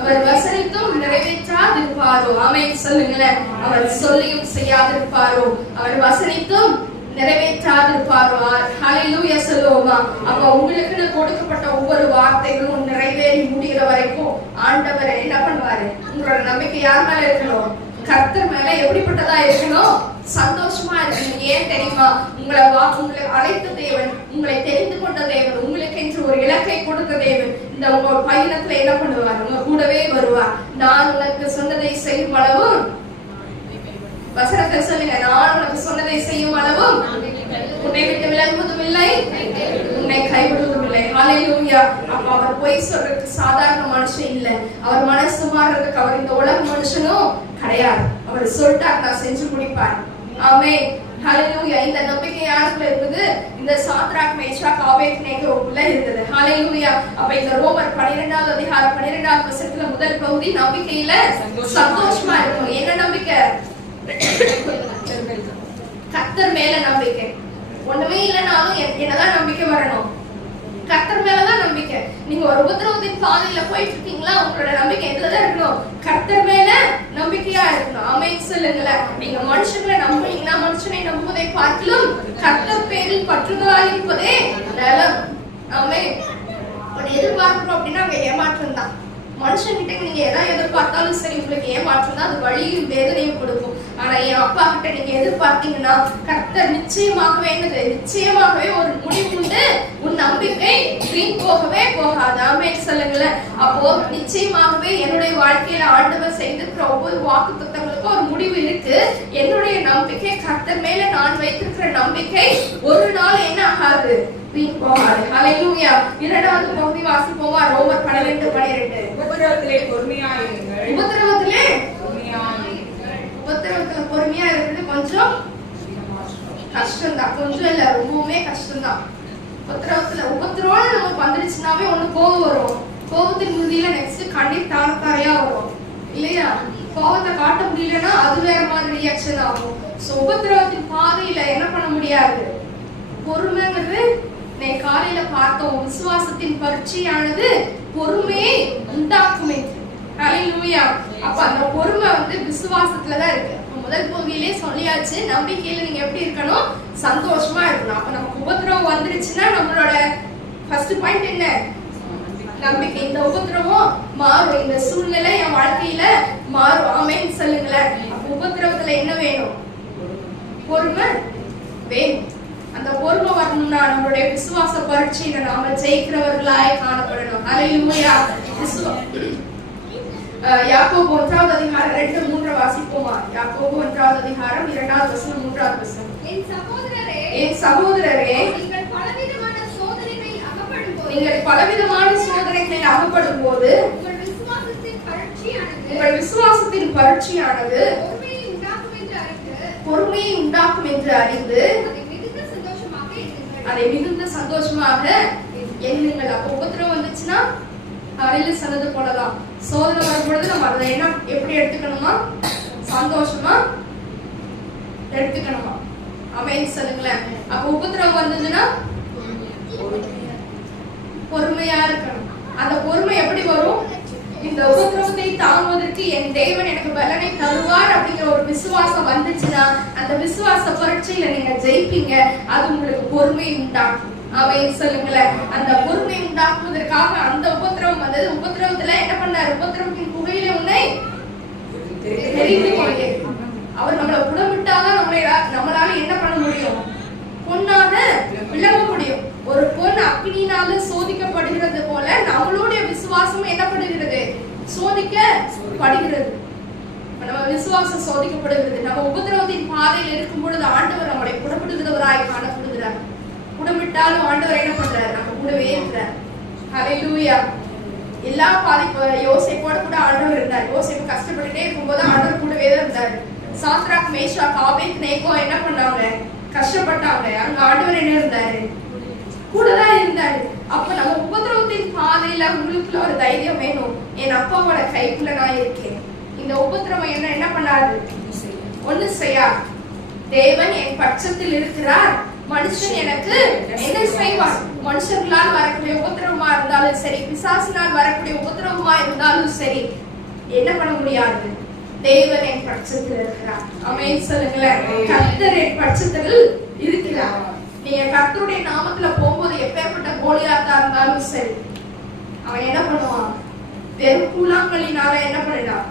அவர் வசனித்தும் நிறைவேற்றாதிருப்பாரோ. ஆமென் சொல்லுங்களேன். அவர் சொல்லியும் செய்யாதிருப்பாரோ, அவர் வசனித்தும் நிறைவேற்றாதிருப்பாரோ. ஹல்லேலூயா சொல்லுவோமா. அப்ப உங்களுக்கு கொடுக்கப்பட்ட ஒவ்வொரு வார்த்தைகளும் நிறைவேறி முடிகிற வரைக்கும் ஆண்டவர் என்ன பண்ணுவாரு, உங்களோட நம்பிக்கை யார் மேல இருக்கணும், கர்த்தர் மேல. எப்படிப்பட்டதா இருக்கணும், சந்தோஷமா இருக்கணும். ஏன் தெரியுமா, உங்களை அழைத்த தேவன், உங்களை தெரிந்து கொண்ட தேவன், உங்களுக்கு என்று ஒரு இலக்கை கொடுத்த தேவன் இந்த உங்க பயணத்துல என்ன பண்ணுவார், உங்க கூடவே வருவார். நான் உனக்கு சொன்னதை செய்யும் அளவும், வசனத்தை சொல்லுங்க, நான் உனக்கு சொன்னதை செய்யும் அளவும் உன்னை விட்டு விலகுவதும் இல்லை, உன்னை கைவிடுவதும் இல்லை. ஹல்லேலூயா. அப்ப அவர் பொய் சொல்றதுக்கு சாதாரண மனுஷன் இல்ல, அவர் மனசு மாறுறதுக்கு அவர் இந்த உலக மனுஷனும் கிடையாது. அவர் சொல்லிட்டார், நான் செஞ்சு முடிப்பார். ஆமென். ஹல்லேலூயா. இந்த நம்பிக்கை யாருக்குள்ள இருக்குது, இந்த சாத்ராக் மேஷாக் ஆபேத்நேகோவுக்குள்ள இருந்தது. ஹல்லேலூயா. அப்ப இந்த ரோமர் 12வது அதிகாரம் 12வது வசனத்துல முதல் பகுதி நம்பிக்கையில சந்தோஷமா இருக்கும். என்ன நம்பிக்கை, கர்த்தர் மேல நம்பிக்கை. ஒண்ணுமே இல்லைனாலும் என்னதான் நம்பிக்கை வரணும், கர்த்தர் மேலதான் நம்பிக்கை. நீங்க ஒரு உபத்திரவத்தின் பாதையில போயிட்டு இருக்கீங்களா, உங்களோட நம்பிக்கை எதுலதான் இருக்கணும், கர்த்தர் மேல நம்பிக்கையா இருக்கணும். ஆமென் சொல்லுங்களேன். நீங்க மனுஷங்களை நம்புறீங்கன்னா, மனுஷனை நம்புவதை பார்க்கலும் கர்த்தர் பேரில் பற்றுதலாய் இருப்பதே நலம். ஆமென். ஒரு எதிர்பார்க்கிறோம் அப்படின்னா அங்க ஏமாற்றம் தான். மனுஷன்கிட்ட நீங்க எதாவது எதிர்பார்த்தாலும் சரி, உங்களுக்கு ஏமாற்றம் தான், அது வலியும் வேதனையும் கொடுக்கும். ஆனா என் அப்பா கிட்ட நீங்க எதிர்பார்த்தீங்கன்னா கர்த்தர் நிச்சயமாகவே நிச்சயமாகவே ஒரு முடிவு உண்டு. உன் நம்பிக்கை வீண் போகவே போகாது. ஆமென் சொல்லுங்களேன். அப்போ நிச்சயமாகவே என்னுடைய வாழ்க்கையில ஆண்டவர் செய்திருக்கிற ஒவ்வொரு வாக்குத்தத்தங்களுக்கும் ஒரு முடிவு இருக்கு. என்னுடைய நம்பிக்கை கர்த்தர் மேல நான் வைத்திருக்கிற நம்பிக்கை ஒரு நாள் என்ன ஆகாது, வீண் போகாது. ஹல்லேலூயா. இரண்டாவது பகுதி வாசிப்போமா? ரோமர் 12:12. உபத்திரவத்திலே பொறுமையாயிருங்கள். உபத்திரவத்துல பொறுமையா இருக்கிறது கொஞ்சம் கஷ்டம்தான். கொஞ்சம் இல்ல, ரொம்பவுமே கஷ்டம்தான். உபத்திரவம் நமக்கு வந்துருச்சுனாவே ஒண்ணு கோபம் வரும். கோபத்தின் முதியில நெக்ஸ்ட் கண்ணீர் தானத்தாரையா வரும் இல்லையா? கோபத்தை காட்ட முடியலன்னா அது வேற மாதிரி ரியாக்ஷன் ஆகும். சோ உபத்திரவத்தின் பாதையில என்ன பண்ண முடியாது. பொறுமைங்கிறது காலையில பார்த்தோம், விசுவாசத்தின் பரீட்சையானது பொறுமையை உண்டாக்கும் என்று. ஹல்லேலூயா. அப்ப அந்த பொறுமை விசுவாசத்துலதான் இருக்கு. முதல் பகுதியிலே சொல்லியாச்சு, நம்பிக்கையில நீங்க எப்படி இருக்கணும், சந்தோஷமா இருக்கணும். அப்ப நமக்கு உபத்திரவம் வந்துருச்சுன்னா நம்மளோட ஃபர்ஸ்ட் பாயிண்ட் என்ன, நம்பிக்கை. இந்த உபத்திரவம் மாறும், இந்த சூழ்நிலை என் வாழ்க்கையில மாறும். ஆமென் சொல்லுங்களேன். அப்ப உபத்திரவத்துல என்ன வேணும், பொறுமை வேணும். அந்த பொறுமை வரணும்னா நம்மளுடைய விசுவாச பரீட்சையில நாம ஜெயிக்கிறவர்களாய் காணப்படணும். ஹல்லேலூயா. யாக்கோபு 1வது அதிகாரம் 2-3 வாசிப்போமா? யாக்கோபு 1வது அதிகாரம் 2வது வசனம் 3வது வசனம். என் சகோதரரே, நீங்கள் பலவிதமான சோதனைகளில் அகப்படும் போது உங்கள் விசுவாசத்தின் பரீட்சையானது பொறுமையை உண்டாக்கும் என்று அறிந்து அதை மிகுந்த சந்தோஷமாக எண்ணுங்கள். அப்ப உபத்திரவம் வந்துச்சுன்னா காலையில சொன்னது போலதான், சோதனை வரும்பொழுது நம்ம அதை என்ன எப்படி எடுத்துக்கணுமா, சந்தோஷமா எடுத்துக்கணுமா. ஆமென் சொல்லுங்களேன். அப்ப உபத்திரவம் வந்ததுன்னா பொறுமையா இருக்கணும். அந்த பொறுமை எப்படி வரும், இந்த உபத்திரவத்தை தாங்குவதற்கு என் தேவன் எனக்கு பலனை தருவார் அப்படிங்கிற ஒரு விசுவாசம் வந்துச்சுன்னா அந்த விசுவாச பரீட்சையில நீங்க ஜெயிப்பீங்க. அது உங்களுக்கு பொறுமை உண்டாக்கும். ஆமென் சொல்லுங்களேன். அந்த பொறுமை உண்டாக்குவதற்காக அந்த உபத்திரவம் வந்தது. உபத்திரவத்துல என்ன பண்ணாரு, உபத்திரவத்தின் புகையில உன்னை தெரிந்து கொண்டே. அவர் நம்மளை புடமிட்டாதான் நம்மளால என்ன பண்ண முடியும், பொண்ணாக விளங்க முடியும். ஒரு பொண்ணு அக்னியினால சோதிக்கப்படுகிறது போல நம்மளுடைய விசுவாசம் என்ன பண்ணுகிறது, சோதிக்கப்படுகிறது. நம்ம விசுவாசம் சோதிக்கப்படுகிறது. நம்ம உபத்திரவத்தின் பாதையில் இருக்கும் பொழுது ஆண்டவர் நம்மளை புடமிடுகிறவராய் காணப்படுகிறார். புடமிட்டாலும் ஆண்டவர் என்ன பண்றாரு, நம்ம கூடவே இருக்கிறார். ஹல்லேலூயா. எல்லா பாதிப்பு யோசேப்போட கூட ஆண்டவர் இருந்தார். யோசேப்பு கஷ்டப்பட்டுட்டே இருக்கும்போது ஆண்டவர் கூடவே தான் இருந்தார். சாத்ராக், மேஷாக், ஆபேத்நேகோ என்ன பண்ணாங்க, கஷ்டப்பட்டாங்க. அங்க ஆண்டவர் என்ன இருந்தாரு, கூடதான் இருந்தாரு. அப்ப நம்ம உபத்திரவத்தின் பாதையில உங்களுக்குள்ள ஒரு தைரியம் வேணும். என் அப்பாவோட கைக்குள்ள நான் இருக்கேன். இந்த உபத்திரவம் என்ன பண்ணாது, ஒண்ணு செய்யா. தேவன் என் பட்சத்தில் இருக்கிறார். மனுஷன் எனக்கு என்ன செய்வார். மனுஷர்களால் வரக்கூடிய உபத்திரவமா இருந்தாலும் சரி, பிசாசினால் வரக்கூடிய உபத்திரவமா இருந்தாலும் சரி, என்ன பண்ண முடியாது, தேவன் என் பட்சத்தில் இருக்கிறார். ஆமென் சொல்லுங்களேன். கர்த்தர் என் பட்சத்தில் இருக்கிறார். நீங்க கர்த்தருடைய நாமத்துல போகும்போது எப்பேற்பட்ட கோலியாத்தா இருந்தாலும் சரி, அவன் என்ன பண்ணுவான், வெறும் கூழாங்கல்லினால என்ன பண்ணினான்,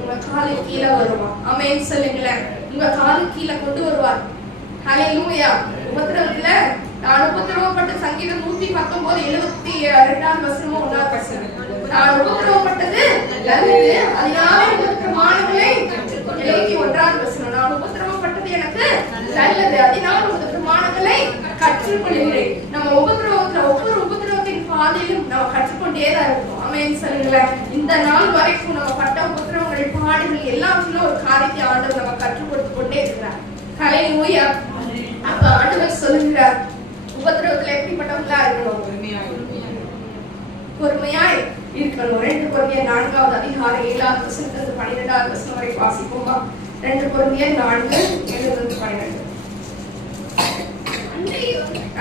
உங்க காலு கீழே வருவான். ஆமென் சொல்லுங்களேன். உங்க காலு கீழே கொண்டு வருவார். ஹல்லேலூயா. உபத்திரவத்துல நான் உபத்திரவப்பட்ட சங்கீதம் 119 72வது வசனம் 1வது வசனம். நான் உபத்திரவப்பட்டது நல்லது, அதனால உங்கள் பிரமாணங்களை 71வது வசனம். நான் உபத்திரவப்பட்டது எனக்கு நல்லது, அதனால உங்கள் பிரமாணங்களை கற்றுக்கொள்கிறேன். நம்ம உபத்திரவத்துல ஒவ்வொரு உபத்திரவத்தின் பாதையிலும் நம்ம கற்றுக்கொண்டேதான் இருக்கோம். ஆமென் சொல்லுங்களேன். இந்த நாள் வரைக்கும் நம்ம பட்ட உபத்திரவங்கள், பாடுகள் எல்லாத்துலயும் ஒரு காரியத்தை ஆண்டவர் நம்ம கற்றுக் கொடுத்து கொண்டே இருக்கிறார். ஹல்லேலூயா. அப்ப ஆண்டவர் சொல்லுகிறார், உபத்திரவத்துல எப்படிப்பட்டவங்களா இருக்கணும், பொறுமையாய் இருக்கணும். 2 கொரிந்தியர் 4வது அதிகாரம் 7வது வசனத்திலிருந்து 12வது வசனம் வரை வாசிப்போமா? 2 கொரிந்தியர் 4:7-12.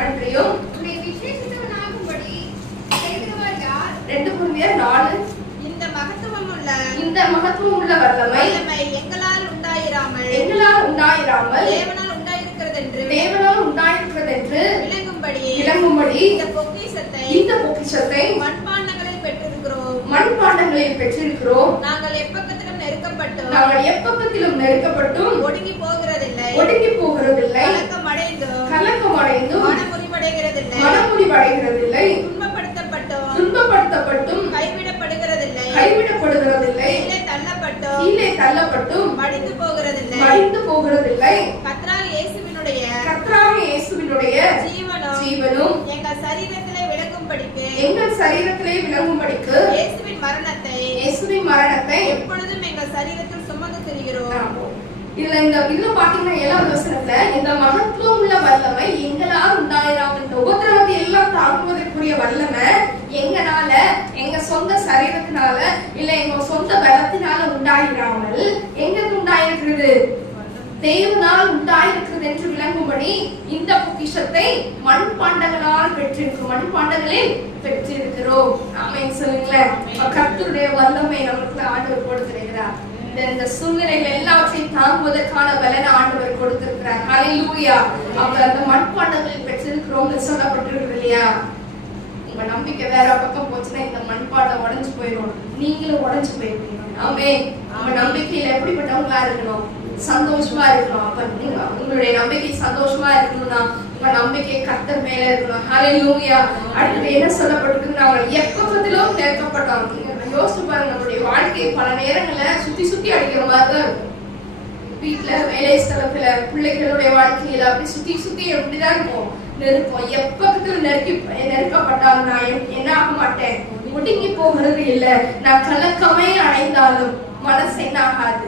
அன்றையும் 2 கொரிந்தியர் 4 இந்த மகத்துவம் உள்ள வல்லமை எங்களால் உண்டாயிராமல் தேவனால் உண்டாயிருக்கிறது என்று விளங்கும்படி இந்த பொக்கிஷத்தை மண்பாண்டங்களில் மண்பாண்டங்களில் பெற்றிருக்கிறோம். நாங்கள் எப்பக்கத்திலும் நெருக்கப்பட்டும் ஒடுங்கி போகிறதில்லை. கலக்கமடைந்தும் மனமுறிவடைகிறதில்லை. துன்பப்படுத்தப்பட்டும் கைவிடப்படுகிறதில்லை. கீழே தள்ளப்பட்டும் மடிந்து போகிறதில்லை. கர்த்தராகிய இயேசுவினுடைய ஜீவனும் எங்கள் சரீரத்திலே விளங்கும்படிக்கு இயேசுவின் மரணத்தை எப்பொழுதும் எங்கள் சரீரத்தில் சுமந்து திரிகிறோம். இதுல பாத்தீங்கன்னா 7வது வசனத்துல இந்த மகத்துவம் உள்ள வல்லமை எங்களால் உண்டாயிராமல், இந்த உபத்திரவத்தை எல்லாம் தாங்குவதற்குரிய வல்லமை எங்கனால, எங்க சொந்த சரீரத்தினால இல்ல எங்க சொந்த பலத்தினால உண்டாயிராமல் எங்க உண்டாயிருக்கிறது? தேவனால் உண்டாயிருக்கிறது என்று விளங்கும்படி இந்த பொக்கிஷத்தை மண்பாண்டங்களில் பெற்றிருக்கிறோம். ஆமென் சொல்லுங்களேன். கர்த்தருடைய வல்லமை நமக்கு ஆண்டவர் கொடுத்திருக்கிறார். இந்த சூழ்நிலைகள் எல்லாவற்றையும் தாங்குவதற்கான பலனை ஆண்டவர் கொடுத்திருக்கிறார். ஹல்லேலூயா. அப்ப அந்த மண்பாண்டங்களில் பெற்றிருக்கிறோம் சொல்லப்பட்டிருக்கு இல்லையா? உங்க நம்பிக்கை வேற பக்கம் போச்சுன்னா இந்த மண்பாண்டம் உடைஞ்சு போயிடும், நீங்களும் உடைஞ்சு போயிருவீங்க. ஆமென். உங்க நம்பிக்கையில எப்படிப்பட்டவங்களா இருக்கணும்? சந்தோஷமா இருக்கணும். அப்ப நீங்க உங்களுடைய நம்பிக்கை சந்தோஷமா இருக்கணும்னா உங்க நம்பிக்கை கர்த்தர் மேல இருக்கணும். ஹல்லேலூயா. அடுத்து என்ன சொல்லப்பட்டிருக்கு? நாங்க எப்பக்கத்திலும் நெருக்கப்பட்டோம். யோசிச்சு பாருங்க, நம்மளுடைய வாழ்க்கை பல நேரங்கள்ல சுத்தி அடிக்கிற மாதிரி தான் இருக்கும். வீட்டுல, வேலை ஸ்தலத்துல, பிள்ளைகளுடைய வாழ்க்கையில அப்படி சுத்தி எப்படிதான் இருக்கும், நெருக்கம். எப்பக்கத்துல நெருக்கப்பட்டாலும் நான் என்ன ஆக மாட்டேன், ஒடுங்கி போகிறது இல்ல. நான் கலக்கமே அடைந்தாலும் மனசு என்ன ஆகாது,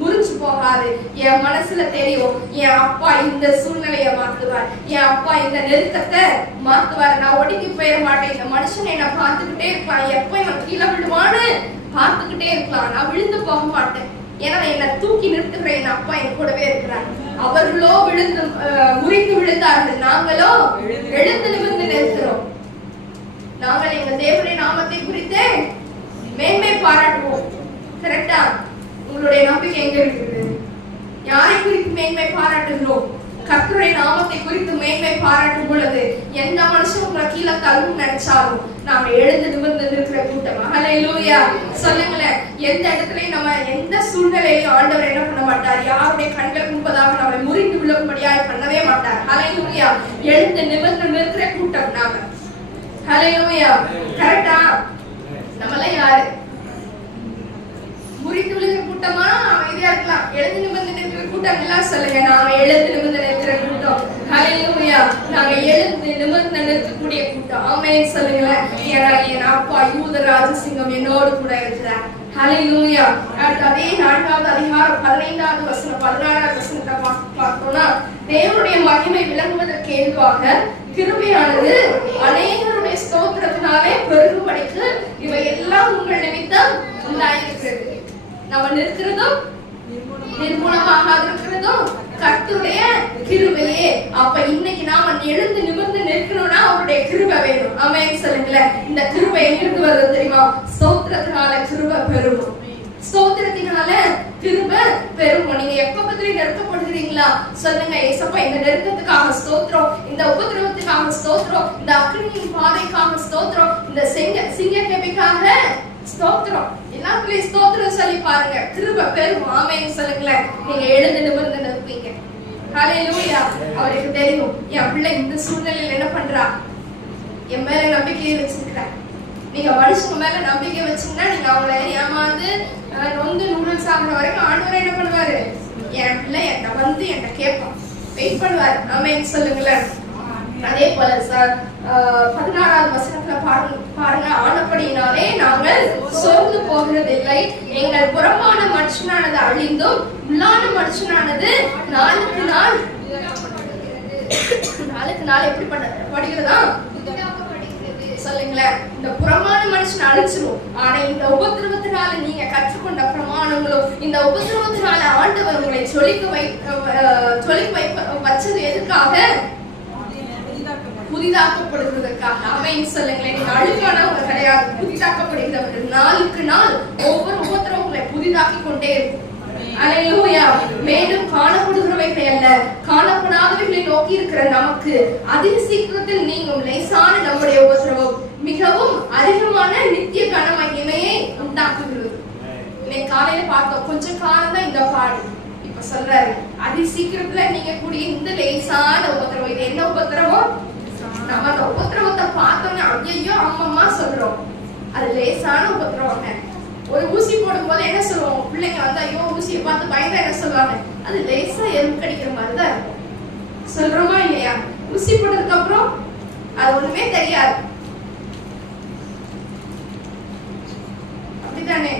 முறிஞ்சு போகாது. என் மனசுல தெரியும், என் அப்பா இந்த சூழ்நிலையை மாத்துவார், என் அப்பா இந்த நெருக்கத்தை மாத்துவார். நான் ஒடுங்கி போயிட மாட்டேன். இந்த மனுஷனை நான் பார்த்துக்கிட்டே இருக்கலாம், எப்ப இவன் கீழே விடுவான்னு பார்த்துக்கிட்டே இருக்கலாம். நான் விழுந்து போக மாட்டேன். ஏன்னா என்னை தூக்கி நிறுத்துகிற என் அப்பா என் கூடவே இருக்கிறார். அவர்களோ முறிந்து விழுந்தார்கள், நாங்களோ எழுந்து நிமிர்ந்து நிற்கிறோம். நாங்கள் எங்கள் தேவனுடைய நாமத்தை குறித்து மேன்மை பாராட்டுவோம். கரெக்டா? உங்களுடைய நம்பிக்கை எங்க இருக்குது? யாரை குறித்து மேன்மை பாராட்டுகிறோம்? கர்த்தருடைய நாமத்தை குறித்து மேன்மை பாராட்டும் பொழுது எந்த மனுஷன் உங்களை கீழே தள்ளும் நினைச்சாலும் நாம எழுந்து நிமிர்ந்து இருக்கிற கூட்டம். ஹல்லேலூயா. சொல்லுங்களேன். எந்த இடத்துலயும் நம்ம எந்த சூழ்நிலையிலும் ஆண்டவர் என்ன பண்ண மாட்டார், யாருடைய கண்களுக்கு முன்பதாக நம்ம முறிந்து விழும்படியாக பண்ணவே மாட்டார். ஹல்லேலூயா. எழுந்து நிமிர்ந்து நிற்கிற கூட்டம் நாம. ஹல்லேலூயா. கரெக்டா? நம்மளாம் யாரு? முறிந்து விழுகிற கூட்டமா? அமைதியா இருக்கலாம். எழுந்து நிமிர்ந்து நிற்கிற கூட்டம் எல்லாம் சொல்லுங்க. நாங்க எழுந்து நிமிர்ந்து நிற்கிற கூட்டம். ஹல்லேலூயா. நாங்க எழுந்து நிமிர்ந்து நிற்கக்கூடிய கூட்டம். ஆமென் சொல்லுங்களேன். ஏன்னா என் அப்பா யூத ராஜசிங்கம் என்னோடு கூட இருக்கிறார். ஹல்லேலூயா. அதே 4வது அதிகாரம் 15வது வசனம் 16வது வசனத்தை பார்த்தோம்னா, தேவனுடைய மகிமை விளங்குவதற்கு ஏதுவாக கிருபையானது அநேகருடைய ஸ்தோத்திரத்தினாலே பெருகும்படிக்கு இவை எல்லாம் உங்கள் நிமித்தம் உண்டாயிருக்கிறது. நம்ம நிற்கிறதும் நிர்மூலமாக இருக்கிறதும் கர்த்தருடைய கிருபையே. அப்ப இன்னைக்கு நாம எழுந்து நிமிர்ந்து நிற்கணும்னா அவருடைய கிருபை வேணும். ஆமென் சொல்லுங்களேன். இந்த கிருபை எங்கிருந்து வருது தெரியுமா? ஸ்தோத்திரத்தினால கிருபை பெருகும். ஸ்தோத்திரத்தினால கிருபை பெருகும். நீங்க எப்ப பத்தி நெருக்கப்படுகிறீங்களா சொல்லுங்க, ஏசப்பா இந்த நெருக்கத்துக்காக ஸ்தோத்திரம், இந்த உபத்திரவத்துக்காக ஸ்தோத்திரம், இந்த அக்கினியின் பாதைக்காக ஸ்தோத்திரம், இந்த சிங்கக்கேபிக்காக ஸ்தோத்திரம். எல்லாத்துலயும் ஸ்தோத்திரம் சொல்லி பாருங்க, கிருபை பெருகும். ஆமென் சொல்லுங்களேன். நீங்க எழுந்து நிமிர்ந்து நிற்பீங்க. ஹல்லேலூயா. அவருக்கு தெரியும் என் பிள்ளை இந்த சூழ்நிலையில என்ன பண்றா, என் மேல நம்பிக்கையை வச்சிருக்கிறா. நீங்க மனுஷங்க மேல நம்பிக்கை வச்சீங்கன்னா நீங்க அவங்கள ஏமாந்து நொந்து நூடுல்ஸ் ஆகுற வரைக்கும் ஆண்டவர் என்ன பண்ணுவாரு, என் பிள்ளை என்கிட்ட வந்து என்கிட்ட கேட்பான், வெயிட் பண்ணுவாரு. ஆமென் சொல்லுங்களேன். அதே போல 16வது வசனத்துல பாருங்க, ஆனபடியினாலே நாங்கள் சோர்ந்து போகிறதில்லை. எங்கள் புறமான மனுஷனானது அழிந்தும் உள்ளான மனுஷனானது நாளுக்கு நாள் எப்படி படுகிறதா சொல்லுங்களேன். இந்த புறமான மனுஷன் அழிச்சிரும். ஆனா இந்த உபத்திரவத்தினால நீங்க கற்றுக்கொண்ட பிரமாணங்களும், இந்த உபத்திரவத்தினால ஆண்டவர் உங்களை வச்சது எதுக்காக? புதிதாக்கப்படுவதற்காக. ஆமென் சொல்லுங்களேன். நீங்க அழுக்கானவங்க கிடையாது, புதிதாக்கப்படுகிறவர்கள். நாளுக்கு நாள் ஒவ்வொரு உபத்திரவம் உங்களை புதிதாக்கி கொண்டே இருக்கும். அல்லேலூயா. மேலும் காணப்படுகிறவைகளை அல்ல, காணப்படாதவைகளை நோக்கி இருக்கிற நமக்கு அதி சீக்கிரத்தில் நீங்கும் லேசான நம்முடைய உபத்திரவம் மிகவும் அதிகமான நித்திய கன மகிமையை காலையில பார்த்தோம், கொஞ்சம் காலம் தான் இந்த பாடு. இப்ப சொல்றாரு அதி சீக்கிரத்துல நீங்க கூடிய இந்த லேசான உபத்திரவம். இது என்ன உபத்திரவம்? நம்ம அந்த உபத்திரவத்தை பார்த்தோம்னா ஐயோ அம்மம்மா சொல்றோம், அது லேசான உபத்திரவங்க. ஒரு ஊசி போடும் போது என்ன சொல்லுவோம், பிள்ளைங்க வந்து ஐயோ ஊசியை பார்த்து பயந்தா என்ன சொல்லுவாங்க, அது லேசா எறும்பு கடிக்கிற மாதிரிதான் இருக்கும். சொல்றோமா இல்லையா? ஊசி போட்டதுக்கு அப்புறம் அது ஒண்ணுமே தெரியாது, அப்படித்தானே?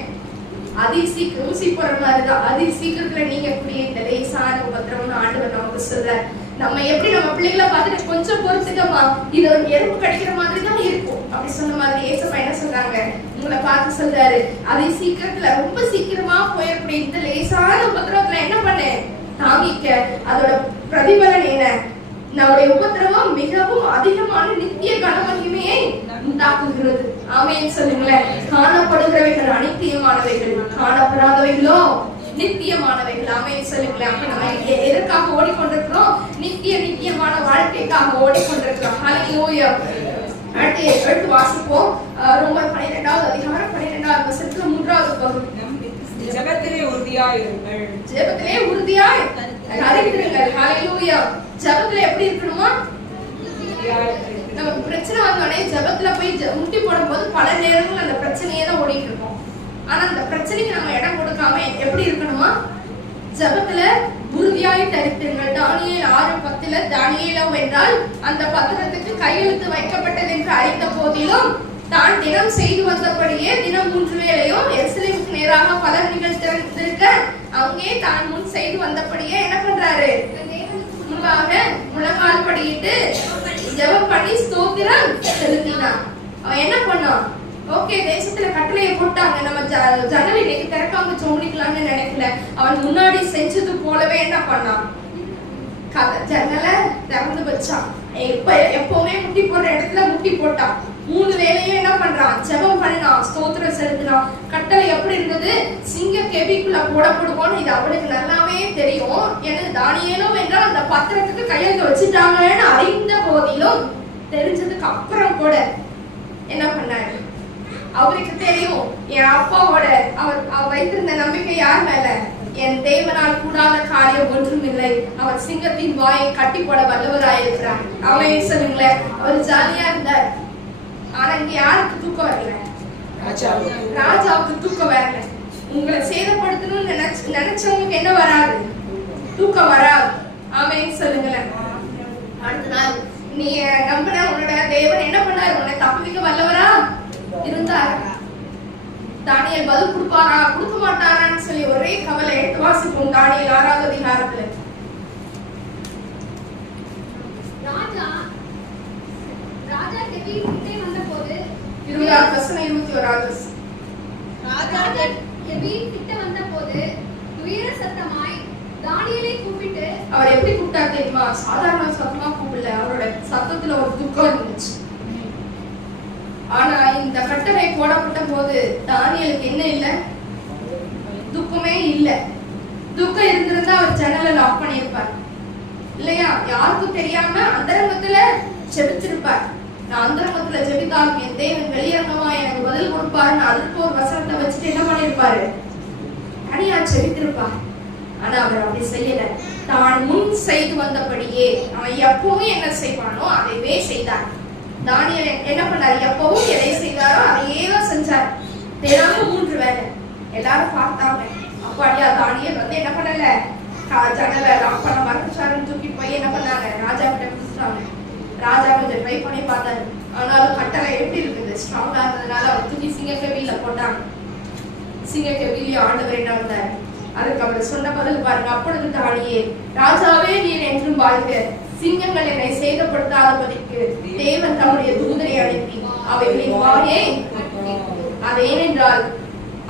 ஊசி போடுற மாதிரிதான் அதி சீக்கிரத்துல நீங்க கூடிய இந்த லேசான உபத்திரவம்னு ஆண்டவர் நமக்கு சொல்றார். நம்ம எப்படி நம்ம பிள்ளைகளை பார்த்துட்டு கொஞ்சம் பொறுத்துக்கமா, இது ஒரு எறும்பு கடிக்கிற மாதிரி தான் இருக்கும் அப்படி சொன்ன மாதிரி ஏசப்பா என்ன சொல்றாங்க, உங்களை பார்த்து சொல்றாரு அதி சீக்கிரத்துல ரொம்ப சீக்கிரமா போயக்கூடிய இந்த லேசான உபத்திரவத்துல என்ன பண்ணு, தாங்கிக்க. அதோட பிரதிபலன் என்ன? நம்முடைய உபத்திரவம் மிகவும் அதிகமான நித்திய கனமகிமையை உண்டாக்குகிறது. ஆமென் சொல்லுங்களேன். காணப்படுகிறவைகள் அநித்தியமானவைகள், காணப்படாதவைகளோ நித்தியமானவைகள். ஆமென் சொல்லுங்களேன். அப்ப நம்ம எதற்காக ஓடிக்கொண்டிருக்கிறோம்? நித்தியமான வாழ்க்கைக்காக ஓடிக்கொண்டிருக்கிறோம். ஹல்லேலூயா. அடுத்து வாசிப்போம். ரோமர் 12வது அதிகாரம் 12வது வசனத்துல 3வது பகுதி. ஜெபத்திலே உறுதியாயிருங்கள். ஜெபத்திலே உறுதியாய் கரைத்திருங்கள். ஹல்லேலூயா. ஜெபத்துல எப்படி இருக்கணுமா? நமக்கு பிரச்சனை வந்தோடனே ஜெபத்துல போய் முட்டி போடும்போது பல நேரங்கள் அந்த பிரச்சனையே தான் ஓடிட்டு இருக்கோம். ஆனா அந்த பிரச்சனைக்கு நம்ம இடம் கொடுக்காம எப்படி இருக்கணுமா? ஜெபத்துல உறுதியாய் தரித்திருங்கள். தானியேல் 6:10 தானியேலோ என்றால் அந்த பத்திரத்துக்கு கையெழுத்து வைக்கப்பட்டது என்று அறிந்த போதிலும் தான் தினம் செய்து வந்தபடியே தினம் 3 வேளையும் எருசலேமுக்கு நேராக பலகணிகள் திறந்திருக்க அங்கே தான் முன் செய்து வந்தபடியே என்ன பண்றாரு, முன்பாக முழங்கால் படியிட்டு ஜெபம் பண்ணி ஸ்தோத்திரம் செலுத்தினான். அவன் என்ன பண்ணான்? ஓகே, தேசத்துல கட்டளையை போட்டாங்க, நம்ம ஜன்னலை இன்னைக்கு திறக்காம சோம்பிக்கலாம்னு நினைக்கல. அவன் முன்னாடி செஞ்சது போலவே என்ன பண்ணான், ஜன்னலை திறந்து வச்சான். எப்பவுமே முட்டி போடுற இடத்துல முட்டி போட்டான். 3 வேளையும் என்ன பண்றான், ஜெபம் பண்ணினான், ஸ்தோத்திரம் செலுத்தினான். கட்டளை எப்படி இருந்தது? சிங்க கெபிக்குள்ள போடப்படுவோன்னு இது அவனுக்கு நல்லாவே தெரியும். எனக்கு தானியேலும் என்றால் அந்த பத்திரத்துக்கு கையெழுத்து வச்சுட்டாங்கன்னு அறிந்த போதிலும் தெரிஞ்சதுக்கு அப்புறம் கூட என்ன பண்ணாரு, அவருக்கு தெரியும் என் அப்பாவோட அவர் வைத்திருந்த நம்பிக்கை யார் மேல, என் தேவனால் கூடாத காரியம் ஒன்றும் இல்லை, அவர் சிங்கத்தின் வாயை கட்டி போட வல்லவராயிருக்கிறார். அவன் சொல்லுங்களேன், அவர் ஜாலியா இருந்தார். ஆனா இங்க யாருக்கு தூக்கம் வரல? ராஜாவுக்கு தூக்கம் வரல. உங்களை சேதப்படுத்தணும்னு நினைச்சவங்களுக்கு என்ன வராது? தூக்கம் வராது. ஆமென் சொல்லுங்களேன். அடுத்த நாள் நீ நம்பின உன்னோட தேவன் என்ன பண்ணாரு, உன்னை தப்பிக்க வல்லவரா இருந்தார். தானியேல் பதில் கொடுப்பாரா கொடுக்க மாட்டாரான்னு சொல்லி ஒரே கவலை. எடுத்து வாசிப்போம் தானியேல் 6வது அதிகாரத்துல. ராஜா கெபிக்கிட்டே வந்தபோது 20வது வசனம் 21வது வசனம். ராஜா கெபிக்கிட்ட வந்தபோது துயர சத்தமாய் தானியேலை கூப்பிட்டு, அவர் எப்படி கூப்பிட்டார் தெரியுமா? சாதாரண சத்தமா கூப்பிடல, அவரோட சத்தத்துல ஒரு துக்கம் இருந்துச்சு. ஆனா இந்த கட்டளை போடப்பட்ட போது தானியேலுக்கு என்ன இல்ல? துக்கமே இல்ல. துக்கம் இருந்திருந்தா அவர் ஜன்னலை லாக் பண்ணியிருப்பார் இல்லையா? யாருக்கும் தெரியாம அந்தரங்கத்துல ஜெபிச்சிருப்பார். நான் அந்தரங்கத்துல ஜெபித்தாலும் என் தேவன் வெளியரங்கமா எனக்கு பதில் கொடுப்பாருன்னு அதற்கு ஒரு வசனத்தை வச்சுட்டு என்ன பண்ணிருப்பாரு, தனியா ஜெபித்திருப்பார். ஆனா அவர் அப்படி செய்யல. தான் முன் செய்து வந்தபடியே அவன் எப்பவும் என்ன செய்வானோ அதைவே செய்தார். தானியேல் என்ன பண்ணாரு? எப்பவும் எதை செய்தாரோ அதையே செஞ்சார். தினமும் 3 வேளை. எல்லாரும் பார்த்தாங்க, அப்பாடியா தானியேல் வந்து என்ன பண்ணல, ஜன்னலை லாக் பண்ண மறந்துச்சாருன்னு தூக்கி போய் என்ன பண்ணாங்க, ராஜா கிட்ட கொடுத்துட்டாங்க. ராஜா கொஞ்சம் ட்ரை பண்ணி பார்த்தாரு. ஆனாலும் கட்டளை எப்படி இருக்குது, ஸ்ட்ராங்கா இருந்ததுனால அவர் தூக்கி சிங்கக்கவியில போட்டாங்க. சிங்கக்கவியில ஆண்டவர் என்ன வந்தார், அதுக்கு அவர் சொன்ன பதில் பாருங்க. அப்பொழுது தானியேல், ராஜாவே நீர் என்றும் வாழ்க, சிங்கங்கள் என்னை சேதப்படுத்தாதபடிக்கு தேவன் தம்முடைய தூதரை அனுப்பி அவைகளின் வாயை, அது ஏனென்றால்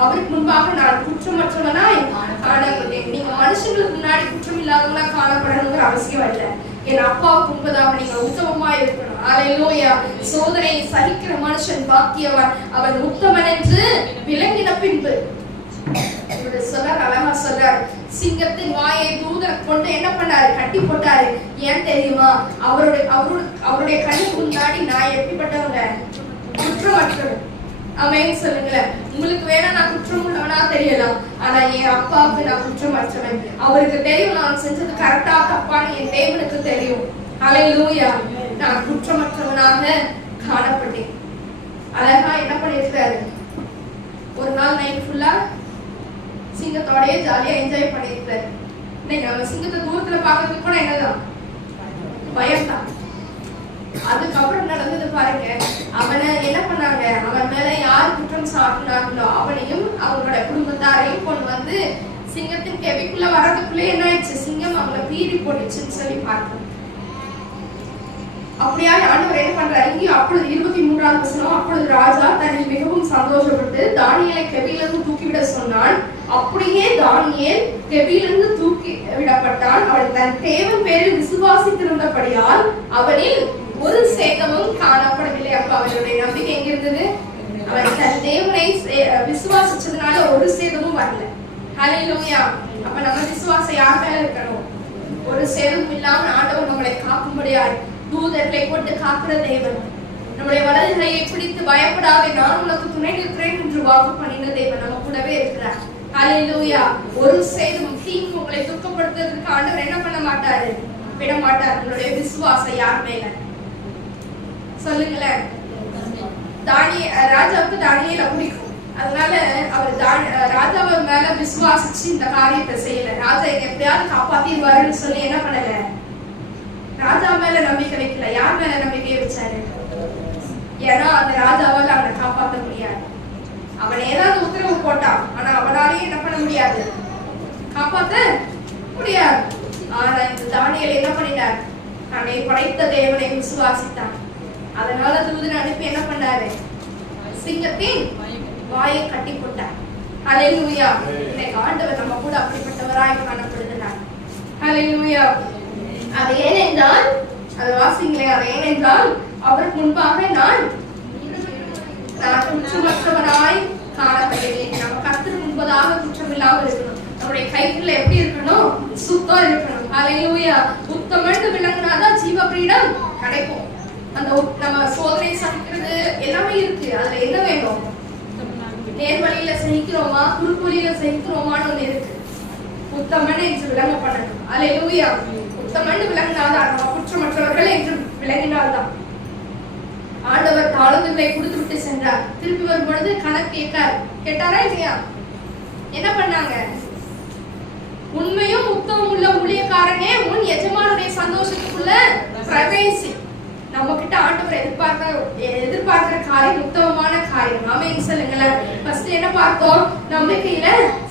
அவருக்கு முன்பாக நான் குற்றமற்றவனாய் காணப்பட்டேன். நீங்க மனுஷங்களுக்கு முன்னாடி குற்றம் இல்லாதவங்களா காணப்படணுங்கிற அவசியம் இல்லை. என் அப்பாவுக்கு முன்பதாக நீங்க உத்தமமா இருக்கணும். அல்லேலூயா. சோதனையை சகிக்கிற மனுஷன் பாக்கியவன், அவன் உத்தமன் என்று விளங்கின பின்பு சொல்றார். அழகா சொல்றார், சிங்கத்தின் வாயை தூதர் கொண்டு என்ன பண்ணாரு, கட்டி போட்டாரு. ஏன் தெரியுமா? அவருடைய கண்ணுக்கு முன்னாடி நான் எப்படிப்பட்டவங்க, குற்றமற்றவன். ஆமென் சொல்லுங்களேன். உங்களுக்கு வேணா நான் குற்றம் உள்ளவனா தெரியலாம், ஆனா என் அப்பாவுக்கு நான் குற்றமற்றவன். அவருக்கு தெரியும் நான் செஞ்சது கரெக்டா தப்பான்னு என் தேவனுக்கு தெரியும். ஹல்லேலூயா. நான் குற்றமற்றவனாக காணப்பட்டேன். அழகா என்ன பண்ணிருக்காரு, ஒரு நாள் நைட் ஃபுல்லா சிங்கத்தோடய ஜாலியா என்ஜாய் பண்ணிருக்காரு. இன்னைக்கு நம்ம சிங்கத்தை தூரத்துல பாக்குறதுக்கு கூட என்னதான் பயம்தான். அதுக்கப்புறம் நடந்தது பாருங்க, அவனை என்ன பண்ணாங்க, அவன் மேல யார் குற்றம் சாட்டினார்களோ அவனையும் அவங்களோட குடும்பத்தாரையும் கொண்டு வந்து சிங்கத்தின் கெவிக்குள்ள வரதுக்குள்ளே என்ன ஆயிடுச்சு, சிங்கம் அவங்களை பீறி போட்டுச்சுன்னு சொல்லி பார்த்தோம். அப்படியா ஆண்டவர் என்ன பண்றாரு இங்கே, அப்பொழுது 23வது வசனம், அப்பொழுது ராஜா தன்னில் மிகவும் சந்தோஷப்பட்டு தானியேலை கெபியிலிருந்து தூக்கிவிட சொன்னான். அப்படியே தானியேல் கெபியிலிருந்து தூக்கி விடப்பட்டான். அவன் தன் தேவன் பேரில் விசுவாசித்திருந்தபடியால் அவனில் ஒரு சேதமும் காணப்படவில்லை. அப்ப அவனுடைய நம்பிக்கை எங்க இருந்தது, அவன் தன் தேவனை விசுவாசிச்சதுனால ஒரு சேதமும் வரல. ஹல்லேலூயா. அப்ப நம்ம விசுவாசம் யார் மேல இருக்கணும், ஒரு சேதமும் இல்லாம ஆண்டவர் நம்மளை காக்கும்படியாய் தூதர்களை கொண்டு காக்கிற தேவன். நம்முடைய வலது கையை பிடித்து பயப்படாதே நான் உனக்கு துணை நிற்கிறேன் என்று வாக்கு பண்ணின தேவன் நம்ம கூடவே இருக்கிறார். ஹல்லேலூயா. ஒரு சேதமும் தீங்கு உங்களை துக்கப்படுத்துறதுக்கு ஆண்டவர் என்ன பண்ண மாட்டாரு, விட மாட்டார். உங்களுடைய விசுவாசம் யார் மேல சொல்லுங்களேன். ராஜாவுக்கு தானியேலை பிடிக்கும், அதனால அவர் ராஜாவை மேல விசுவாசிச்சு இந்த காரியத்தை செய்யல. ராஜா என்னை எப்படியாவது காப்பாத்திடுவாருன்னு சொல்லி என்ன பண்ணல, ராஜா மேல நம்பிக்கை வைக்கல. யார் மேல நம்பிக்கையை வச்சாரு, ஏன்னா அந்த ராஜாவால அவனை காப்பாற்ற முடியாது. அவன் ஏதாவது உத்தரவு போட்டான், ஆனா அவனாலேயே என்ன பண்ண முடியாது, காப்பாற்ற முடியாது. ஆனா இந்த தானியேல் என்ன பண்ணினார், தன்னை படைத்த தேவனை விசுவாசித்தான். அதனால தூதனை அனுப்பி என்ன பண்ணாரு, சிங்கத்தின் வாயை கட்டி போட்டார். ஹல்லேலூயா. இன்னைக்கு ஆண்டவர் நம்ம கூட அப்படிப்பட்டவராய் காணப்படுகிறார். ஹல்லேலூயா. அது ஏனென்றால், அது வாசிங்களே, அது ஏனென்றால் அவருக்கு முன்பாக நான் குற்றமற்றவனாய் காணப்படுகிறேன். நம்ம கர்த்தருக்கு முன்பதாக குற்றம் இல்லாமல் இருக்கணும். நம்முடைய கைக்குள்ள எப்படி இருக்கணும், சுத்தம் இருக்கணும். ஹல்லேலூயா. உத்தமன்னு விளங்கினாதான் ஜீவ கிரீடம் கிடைக்கும். அந்த நம்ம சோதனை சகிக்கிறது எல்லாமே இருக்கு, அதுல என்ன வேணும், நேர்வழியில சகிக்கிறோமா குறுக்குவழியில சகிக்கிறோமான்னு ஒண்ணு இருக்கு. உத்தமன் என்று விளங்க பண்ணணும். ஹல்லேலூயா. உத்தமன் விளங்கினால்தான், நம்ம குற்றமற்றவர்கள் என்று விளங்கினால்தான். ஆண்டவர் தாளந்துகளை கொடுத்து விட்டு சென்றார். திருப்பி வரும்பொழுது கணக்கு கேட்டாரா இல்லையா, என்ன பண்ணாங்க, உண்மையும் உத்தமம் உள்ள ஊழியக்காரனே உன் எஜமானுடைய சந்தோஷத்துக்குள்ள பிரவேசி. நம்ம கிட்ட ஆண்டவர் எதிர்பார்க்கிற காரியம் உத்தமமான காரியம். ஆமென் சொல்லுங்களேன். ஃபர்ஸ்ட் என்ன பார்த்தோம், நம்பிக்கையில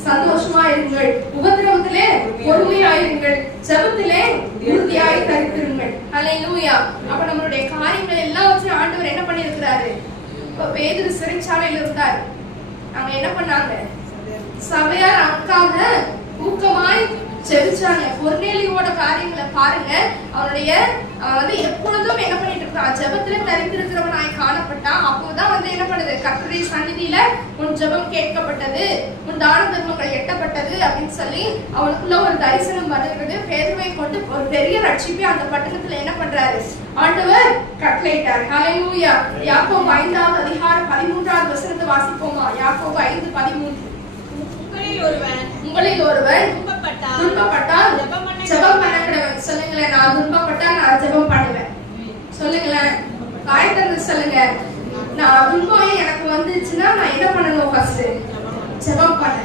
சந்தோஷமா இருங்கள், உபத்திரவத்திலே பொறுமையாயிருங்கள், ஜெபத்திலே உறுதியாய் தரித்திருங்கள். ஹல்லேலூயா. அப்ப நம்மளுடைய காரியங்கள் எல்லாவற்றையும் ஆண்டவர் என்ன பண்ணியிருக்கிறாரு. இப்ப பேதுரு சிறைச்சாலையில இருந்தார், அவங்க என்ன பண்ணாங்க, சபையார் அவனுக்காக ஊக்கமாய் செவிச்சாங்க. கொர்நேலியோட காரியங்களை பாருங்க, அவனுடைய எப்பொழுதும் என்ன பண்ணிட்டு இருக்கான், ஜெபத்துல தரித்திருக்கிறவனாய் காணப்பட்டான். அப்போதான் என்ன பண்ணுது, கர்த்தருடைய சந்நிதியில உன் ஜெபம் கேட்கப்பட்டது, உன் தான தர்மங்கள் எட்டப்பட்டது அப்படின்னு சொல்லி அவனுக்குள்ள ஒரு தரிசனம் வருகிறது. பேதுருவை கொண்டு ஒரு பெரிய ரட்சிப்பை அந்த பட்டணத்துல என்ன பண்றாரு, ஆண்டவர் கட்டளையிட்டார். ஹல்லேலூயா. யாக்கோபு 5வது அதிகாரம் 13வது வசனத்தை வாசிப்போமா. யாக்கோபு 5:13. உங்களில் ஒருவன் துன்பப்பட்டால் ஜெபம் பண்ண கடவன். சொல்லுங்களேன், நான் துன்பப்பட்டா நான் ஜெபம் பண்ணுவேன். சொல்லுங்களேன், காயத்திலிருந்து சொல்லுங்க, நான் துன்பம் எனக்கு வந்துச்சுன்னா நான் என்ன பண்ணணும், ஃபர்ஸ்ட் ஜெபம் பண்ண.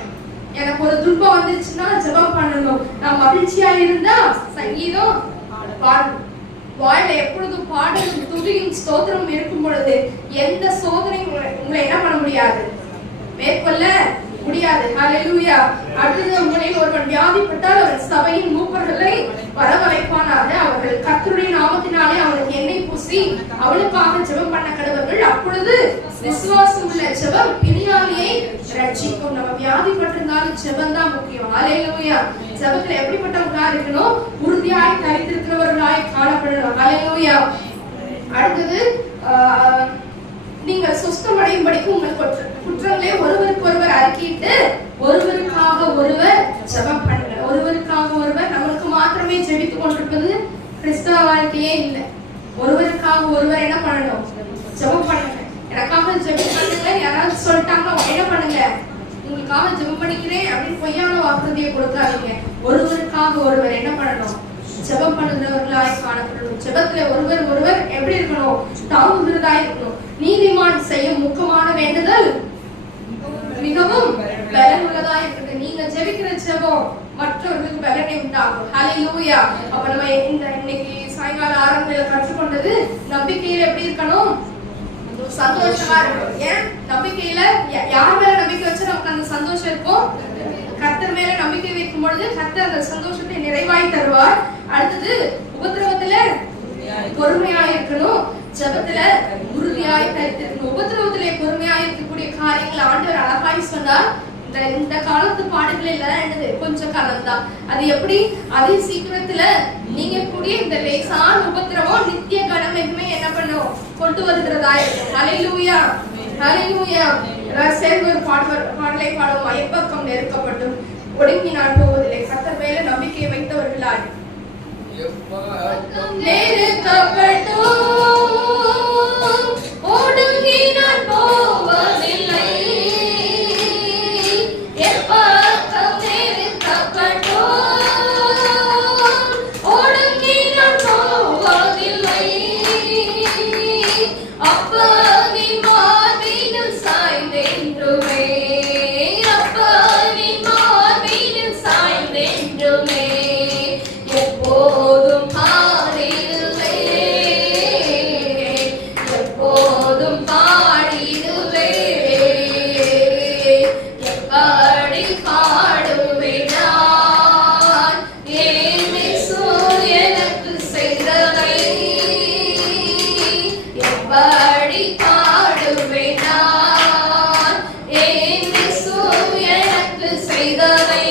எனக்கு ஒரு துன்பம் வந்துச்சுன்னா ஜெபம் பண்ணணும். நான் மகிழ்ச்சியா இருந்தா சங்கீதம் பாடணும். வாயில எப்பொழுதும் பாடலும் துதியும் ஸ்தோத்திரம் இருக்கும் பொழுது எந்த சோதனை உங்களை என்ன பண்ண முடியாது, மேற்கொள்ள முடியாது. ஹல்லேலூயா. அடுத்தது, உங்களில் ஒருவன் வியாதிப்பட்டால் அவன் சபையின் மூப்பர்களை வரவழைப்பானாக, அவர்கள் கர்த்தருடைய நாமத்தினாலே அவனுக்கு எண்ணெய் பூசி அவனுக்காக ஜெபம் பண்ண கடவர்கள். அப்பொழுது விசுவாசம் உள்ள ஜெபம் பிணியாளியை ரட்சிக்கும். நம்ம வியாதிப்பட்டிருந்தாலும் ஜெபம் தான் முக்கியம். ஹல்லேலூயா. ஜெபத்துல எப்படிப்பட்டவங்களா இருக்கணும், உறுதியாய் தரித்திருக்கிறவர்களாய் காணப்படணும். ஹல்லேலூயா. அடுத்தது, நீங்கள் சுஸ்தமடையும்படிக்கு உங்கள் குற்றங்களே ஒருவருக்கு ஒருவர் அறிக்கையிட்டு ஒருவருக்காக ஒருவர் ஜெபம் பண்ணுங்க. ஒருவருக்காக ஒருவர், நம்மளுக்கு மாத்திரமே ஜெபித்துக் கொண்டிருப்பது கிறிஸ்தவ வாழ்க்கையே இல்லை. ஒருவருக்காக ஒருவர் என்ன பண்ணணும், ஜெபம் பண்ணுங்க. எனக்காக ஜெபம் பண்ணுங்க. யாராவது உங்களுக்காக ஜெபம் பண்ணிக்கிறேன் அப்படின்னு பொய்யான வாக்குறுதியை கொடுக்காதீங்க. ஒருவருக்காக ஒருவர் என்ன பண்ணணும்? ஜெபம் பண்ணுகிறவர்களாய் காணப்படணும். ஜெபத்துல ஒருவர் எப்படி இருக்கணும்? தாங்குகிறதாய் இருக்கணும். நீதிமான் செய்யும் முக்கியமான வேண்டுதல் மிகவும் பலன் உள்ளதா இருக்குது. நீங்க ஜெபிக்கிற ஜெபம் மற்றவர்களுக்கு பலனை உண்டாகும். ஹல்லேலூயா. அப்ப நம்ம இன்னைக்கு சாயங்கால ஆரம்பத்துல கற்றுக்கொண்டது நம்பிக்கையில எப்படி இருக்கணும்? சந்தோஷமா இருக்கணும். ஏன் நம்பிக்கையில யார் மேல நம்பிக்கை வச்சு நமக்கு அந்த சந்தோஷம் இருக்கும்? கர்த்தர் மேல நம்பிக்கை வைக்கும் பொழுது கர்த்தர் அந்த சந்தோஷத்தை நிறைவாய் தருவார். அடுத்தது உபத்திரவத்துல பொறுமையா இருக்கணும். ஜெபத்துல உறுதியாய் தரித்திருக்கணும். உபத்திரவத்திலே பொறுமையா இருக்கக்கூடிய காரியங்களை ஆண்டவர் அழகாய் சொன்னார். இந்த காலத்து பாடுகள் எல்லாம் என்னது? கொஞ்ச காலம் தான். அது எப்படி? அதே சீக்கிரத்துல நீங்க கூடிய இந்த லேசான உபத்திரவம் நித்திய கனமெகுமே என்ன பண்ணும்? கொண்டு வருகிறதா இருக்கும். ஹல்லேலூயா, ஹல்லேலூயா. சேர்ந்து ஒரு பாடலை பாடுவோம். எப்பக்கம் நெருக்கப்பட்டும் ஒடுங்கி நான் போவதில்லை, கர்த்தர் மேல நம்பிக்கை வைத்தவர்களாய். நெருக்கப்பட்டும் ஒடுங்கி நான் போவதில்லை, எப்பக்கம் நெருக்கப்பட்டும் ஒடுங்கி நான் போவதில்லை, அப்பனின் மார்பினில் சாய்ந்தென்றுமே, அப்பனின் மார்பினில் சாய்ந்தென்றுமே எப்போதும் பாடிடுவே, எப்போதும் பாடிடுவே, எப்படி பாடுவேன் நான் என் இயேசு எனக்கு செய்ததை, எப்படி பாடுவேன் நான் என் இயேசு எனக்கு செய்ததை,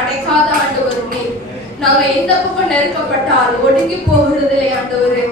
அடைக்காத ஆண்டவர் நீர். நாங்க எந்த பக்கம் நெருக்கப்பட்டால் ஒடுங்கி போகிறதில்லை ஆண்டவரே.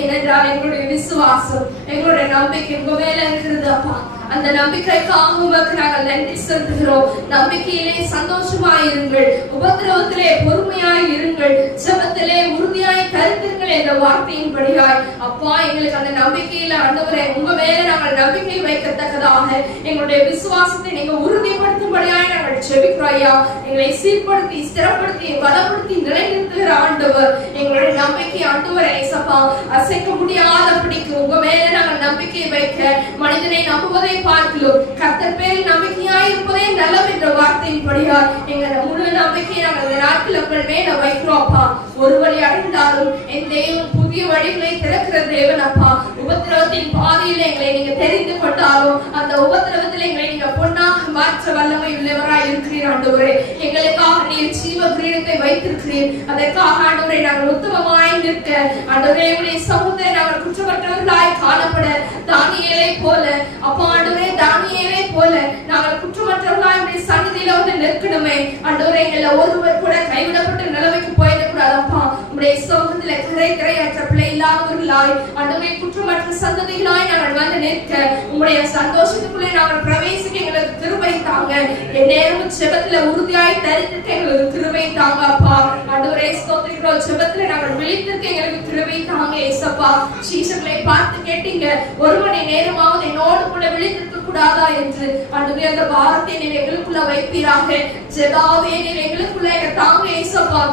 ஏனென்றால் எங்களுடைய விசுவாசம், எங்களுடைய நம்பிக்கை உங்க மேல இருக்கிறது அப்பா. அந்த நம்பிக்கைக்காக உமக்கு நாங்கள் நன்றி செலுத்துகிறோம். நம்பிக்கையிலே சந்தோஷமாயிருங்கள், உபத்திரவத்திலே பொறுமையாய் இருங்கள், ஜெபத்திலே உறுதியாய் கருத்துக்கள் என்ற வார்த்தையின்படியாய் அப்பா எங்களுக்கு அந்த நம்பிக்கையில ஆண்டவரே உங்க மேல நாங்கள் நம்பிக்கை வைக்கத்தக்கதாக எங்களுடைய விசுவாசத்தை நீங்க உறுதிப்படுத்தும்படியாய் நாங்கள் ஜெபிக்கிறோம் ஐயா. எங்களை சீர்படுத்தி ஸ்திரப்படுத்தி பலப்படுத்தி நிலைநிறுத்துகிற ஆண்டவர் எங்களுடைய நம்பிக்கை ஆண்டவர் ஏசப்பா அசைக்க முடியாதபடிக்கு உங்க மேல நாங்கள் நம்பிக்கை வைக்க மனிதனை நம்புவதை பார்க்கிறோம். கர்த்தர் பேரில் நம்பிக்கையாய் இருப்பதே நலம் என்ற வார்த்தையின்படியால் எங்கள் முழு நம்பிக்கையை நாங்கள் இந்த நாட்கள் உங்கள் மேல வைக்கிறோம் அப்பா. ஒரு வழி அடைந்தாலும் என் தேவன் புதிய வழிகளை திறக்கிற தேவன் அப்பா. உபத்திரவத்தின் பாதையில் எங்களை நீங்க தெரிந்து கொண்டாலும் அந்த உபத்திரவத்தில் எங்களை நீங்க பொன்னாக மாற்ற வல்லமை உள்ளவராய் இருக்கிறீர் ஆண்டவரே. எங்களுக்காக நீர் ஜீவ கிரீடத்தை வைத்திருக்கிறீர். அதற்காக ஆண்டவரே நாங்கள் உத்தமமாய் நிற்க ஆண்டவரே உடைய சமூகத்தை நாங்கள் குற்றமற்றவர்களாய் காணப்பட தானியேலை போல அப்பா ஆண்டவரே தானியேலை போல நாங்கள் குற்றமற்றவர்களாய் உடைய சந்நிதியில வந்து நிற்கணுமே ஆண்டவரே. எங்களை ஒருவர் கூட கைவிடப்பட்ட நிலைமைக்கு போயிடக்கூடாது அப்பா. உடைய சமூகத்துல கரையற்ற பிள்ளை இல்லாதவர்களாய் ஆண்டவரே குற்றமற்ற சந்ததிகளாய் நாங்கள் வந்து நிற்க உங்களுடைய சந்தோஷத்துக்குள்ளே நாங்கள் பிரவேசிக்க எங்களுக்கு கிருபை தாங்க. எந்நேரமும் ஜெபத்துல உறுதியாய் தரித்திருக்க எங்களுக்கு கிருபை தாங்க அப்பா. ஆண்டவரே ஸ்தோத்திரிக்கிறோம். ஜெபத்துல நாங்கள் விழித்திருக்க எங்களுக்கு கிருபை தாங்க ஏசப்பா. சீஷர்களை பார்த்து கேட்டீங்க, 1 மணி நேரமாவது என்னோடு கூட விழித்திருக்க கூடாதா என்று. ஆண்டவரே அந்த வார்த்தையை நீர் எங்களுக்குள்ள வைப்பீராக. ஜெபாவே நீர் எங்களுக்குள்ள தாங்க ஏசப்பா.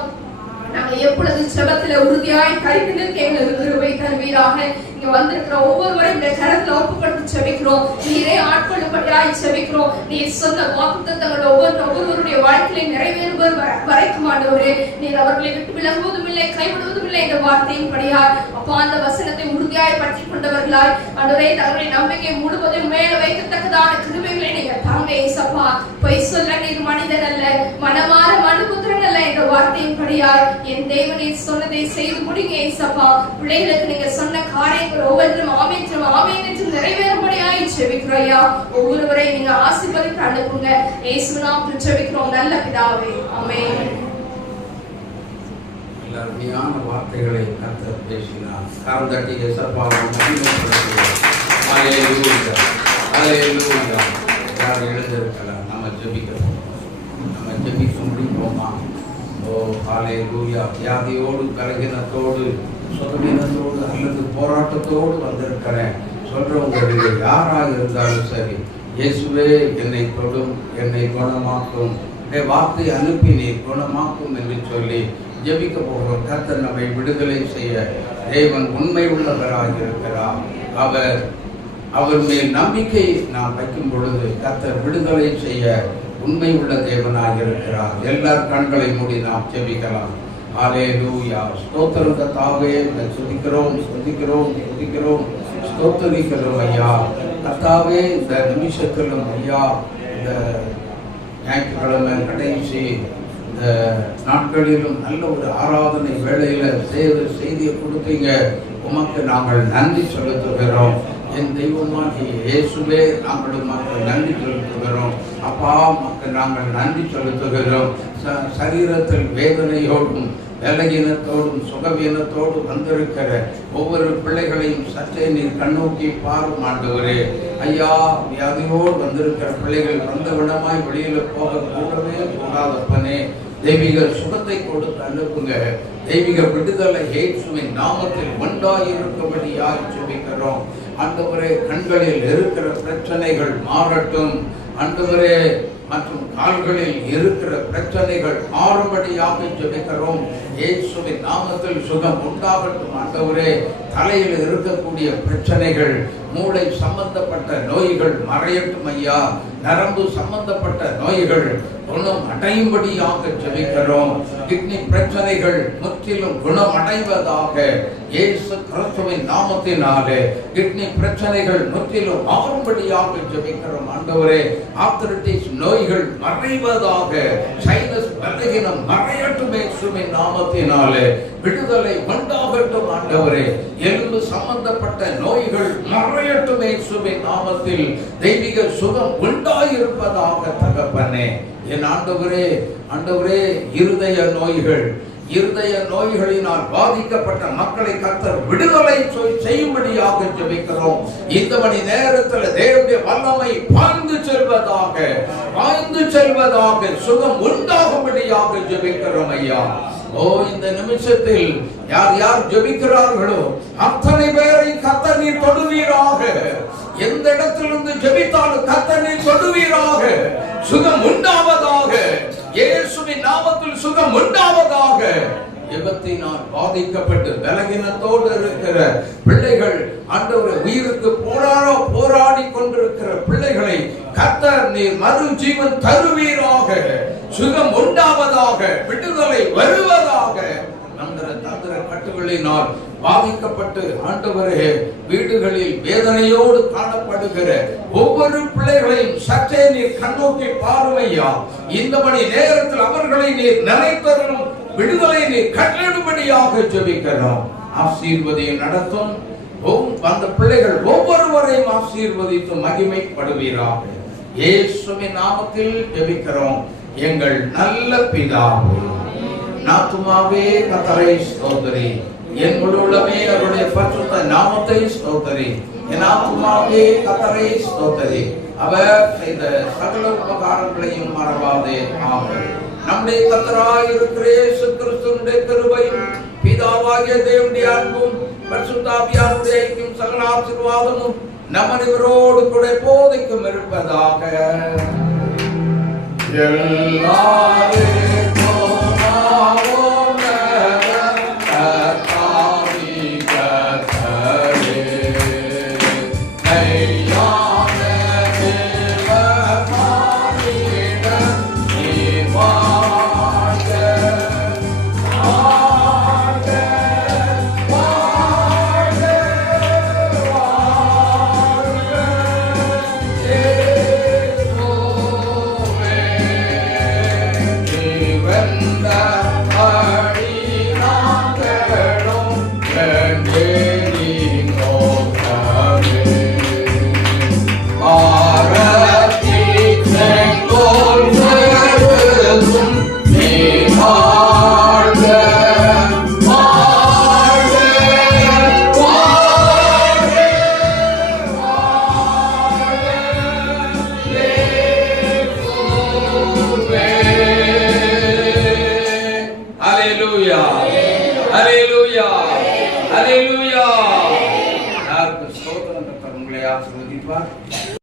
நாங்கள் எப்பொழுது ஜெபத்துல உறுதியாய் கருத்து நிற்க எங்களுக்கு கிருபை தருவீராக. இங்க வந்திருக்கிற ஒவ்வொருவரையும் இந்த கரத்துல ஒப்புக்கொடுத்து செபிக்கிறோம். நீரே ஆட்கொள்ளும்படியாய் செபிக்கிறோம். நீர் சொன்ன வாக்குத்தத்தங்கள் ஒவ்வொருவருடைய வாழ்க்கையை நிறைவேறுவர் வரைக்கும் ஆண்டவரே, நீர் அவர்களை விட்டு விலகுவதும் இல்லை, கைவிடுவதும் இல்லை என்ற வார்த்தையின் படியார் அப்பா அந்த வசனத்தை உறுதியாய் பற்றி கொண்டவர்களாய் ஆண்டவரே, தங்களுடைய நம்பிக்கை முழுவதும் மேல வைக்கத்தக்கதான கிருபைகளை நீங்க தாங்க ஏசப்பா. பொய் சொல்ல நீர் மனிதன் அல்ல, மனமாற மனுபுத்திரன் அல்ல என்ற வார்த்தையின் படியார் என் தேவனை சொன்னதை செய்து முடிங்க ஏசப்பா. பிள்ளைகளுக்கு நீங்க சொன்ன காரியங்கள் ஒவ்வொன்றும் ஆமேற்றும் ஆமேற்றும் நிறைவேறும்படியாய் செபிக்கிறோயா. ஒவ்வொருவரை நீங்க ஆசீர்வதித்து அனுப்புங்க. இயேசுவின் நாமத்தில் செபிக்கிறோம் நல்ல பிதாவே, ஆமென். அருமையான வார்த்தைகளை கர்த்தர் பேசினார். கரம் தட்டி ஏசப்பாவை மகிமைப்படுத்துவோம். அல்லேலூயா, அல்லேலூயா. யார் எழுந்திருக்கலாம்? நம்ம ஜெபிக்கிறோம். நம்ம ஜெபிக்க முடியுமா? ஓ அல்லேலூயா. வியாதியோடு, கலகினத்தோடு, சுகவீனத்தோடு அல்லது போராட்டத்தோடு வந்திருக்கிறேன் சொல்றவங்க யாராக இருந்தாலும் சரி, இயேசுவே என்னை தொடும், என்னை குணமாக்கும், வார்த்தை அனுப்பி நீ குணமாக்கும் என்று சொல்லி ஜெபிக்க போகிறோம். கர்த்தர் நம்மை விடுதலை செய்ய தேவன் உண்மை உள்ளவராக இருக்கிறார். அவர் மேல் நம்பிக்கை நாம் வைக்கும் பொழுது கர்த்தர் விடுதலை செய்ய உண்மை உள்ள தேவனாக இருக்கிறார். எல்லார் கண்களை மூடி நாம் ஜெபிக்கலாம். அல்லேலூயா. ஸ்தோத்திரம் கர்த்தாவே, துதிக்கிறோம் துதிக்கிறோம் துதிக்கிறோம் ஸ்தோத்திரிக்கிறோம் ஐயா. கர்த்தாவே, இந்த நிமிஷத்திலும் ஐயா, இந்த ஞாயிற்றுக்கிழமை கடைசி இந்த நாட்களிலும் நல்ல ஒரு ஆராதனை வேளையில செய்தியை கொடுத்தீங்க. உமக்கு நாங்கள் நன்றி செலுத்துகிறோம். என் தெய்வமாகிய இயேசுவே, நாங்கள் உமக்கு நன்றி செலுத்துகிறோம். அப்பா, உமக்கு நாங்கள் நன்றி செலுத்துகிறோம். சரீரத்தில் வேதனையோடும் வேலையினத்தோடும் சுகவீனத்தோடு வந்திருக்கிற ஒவ்வொரு பிள்ளைகளையும் சற்றே நீர் கண்ணோக்கி பாரும் ஆண்டவரே. ஐயா, வியாதியோடு வந்திருக்கிற பிள்ளைகள் வந்த விடமாய் வெளியில போக கூடவே கூடாதப்பனே. தெய்வீக சுகத்தை கொடுத்து அனுப்புங்க. தெய்வீக விடுதலை இயேசுவின் நாமத்தில் உண்டாயிருக்கும்படியாய் ஜெபிக்கிறோம். ஆண்டவரே, கண்களில் இருக்கிற பிரச்சனைகள் மாறட்டும் ஆண்டவரே. மற்றும் கால்களில் இருக்கிற பிரச்சனைகள் மாறும்படியாக ஜெபிக்கிறோம். இயேசுவின் நாமத்தில் சுகம் உண்டாகட்டும் ஆண்டவரே. தலையில் இருக்கக்கூடிய பிரச்சனைகள், மூளை சம்பந்தப்பட்ட நோய்கள் மறையட்டும் ஐயா. நரம்பு சம்பந்தப்பட்ட நோய்கள் குணம் அடையும்படியாக ஜெபிக்கிறோம். கிட்னி பிரச்சனைகள் முற்றிலும் குணம் அடைவதாக இயேசு கிறிஸ்துவின் நாமத்தினாலே கிட்னி பிரச்சனைகள் முற்றிலும் மாறும்படியாக ஜெபிக்கிறோம் ஆண்டவரே. ஆர்த்ரைட்டிஸ் நோய்கள் மறைவதாக, சைனஸ் பலகீனம் மறையட்டும் இயேசுவின் நாமத்தினாலே. விடுதலை உண்டாகட்டும் ஆண்டவரே. எலும்பு சம்பந்தப்பட்ட நோய்கள் மறையட்டும் இயேசுவின் நாமத்தில். தெய்வீக சுகம் உண்டாயிருப்பதாக தகப்பனே. என் ஆண்டவரே, ஆண்டவரே, இருதய நோய்களினால் பாதிக்கப்பட்ட மக்களை கர்த்தர் விடுதலை செய்யும்படியாக ஜெபிக்கிறோம். இந்த மணி நேரத்தில் தேவனுடைய வல்லமை பாய்ந்து செல்வதாக சுகம் உண்டாகும்படியாக ஜெபிக்கிறோம் ஐயா. ஓ, இந்த நிமிஷத்தில் யார் யார் ஜெபிக்கிறார்களோ அத்தனை பேரை கர்த்தர் நீர் தொடுவீராக. எந்த இடத்திலிருந்து ஜெபித்தாலும் கர்த்தர் நீர் தொடுவீராக. சுகம் உண்டாவதாக. இயேசுவின் நாமத்தில் சுகம் உண்டாவதாக. விபத்தினால் பாதிக்கப்பட்டு பலகீனத்தோடு இருக்கிற பிள்ளைகள், ஆண்டவரே, உயிருக்கு போராடி கொண்டிருக்கிற பிள்ளைகளை கர்த்தர் நீர் மறு ஜீவன் தருவீராக. சுகம் உண்டாவதாக. விடுதலை வருவதாக. தந்திர கட்டுகளினால் பாதிக்கப்பட்டு ஆண்டவரே வீடுகளில் வேதனையோடு காணப்படுகிற ஒவ்வொரு பிள்ளைகளையும் சற்றே நீர் கண்ணோக்கி பாருமையா. இந்த மணி நேரத்தில் அவர்களை நீர் நினைத்தரும் விடுதலை நீர் கட்டளிடும்படியாக ஜெபிக்கிறோம். ஆசீர்வதியும் நடத்தும். அந்த பிள்ளைகள் ஒவ்வொருவரையும் ஆசீர்வதித்து மகிமைப்படுவீராக. இயேசுவின் நாமத்தில் ஜெபிக்கிறோம் எங்கள் நல்ல பிதாவே. நாத்துமாவே கர்த்தரை ஸ்தோத்திரி. என் முழுவதுமே அவருடைய பரிசுத்த நாமத்தை ஸ்தோத்திரி. என் ஆத்துமாவே கர்த்தரை ஸ்தோத்திரி. அவர் செய்த சகல உபகாரங்களையும் மறவாதே. ஆமென். நம்முடைய கர்த்தராய் இருக்கிற இயேசு கிறிஸ்துவின் கிருபையும் பிதாவாகிய தேவனுடைய அன்பும் பரிசுத்த ஆவியானவருடைய ஐக்கியம் சகல ஆசீர்வாதமும் நம் அனைவரோடு கூட எப்போதைக்கும் இருப்பதாக. எல்லாரும் Hallelujah. Hallelujah. Hallelujah. யாருக்கு ஸ்தோத்திரம் கர்த்தர் உங்களை ஆசீர்வதிப்பார்.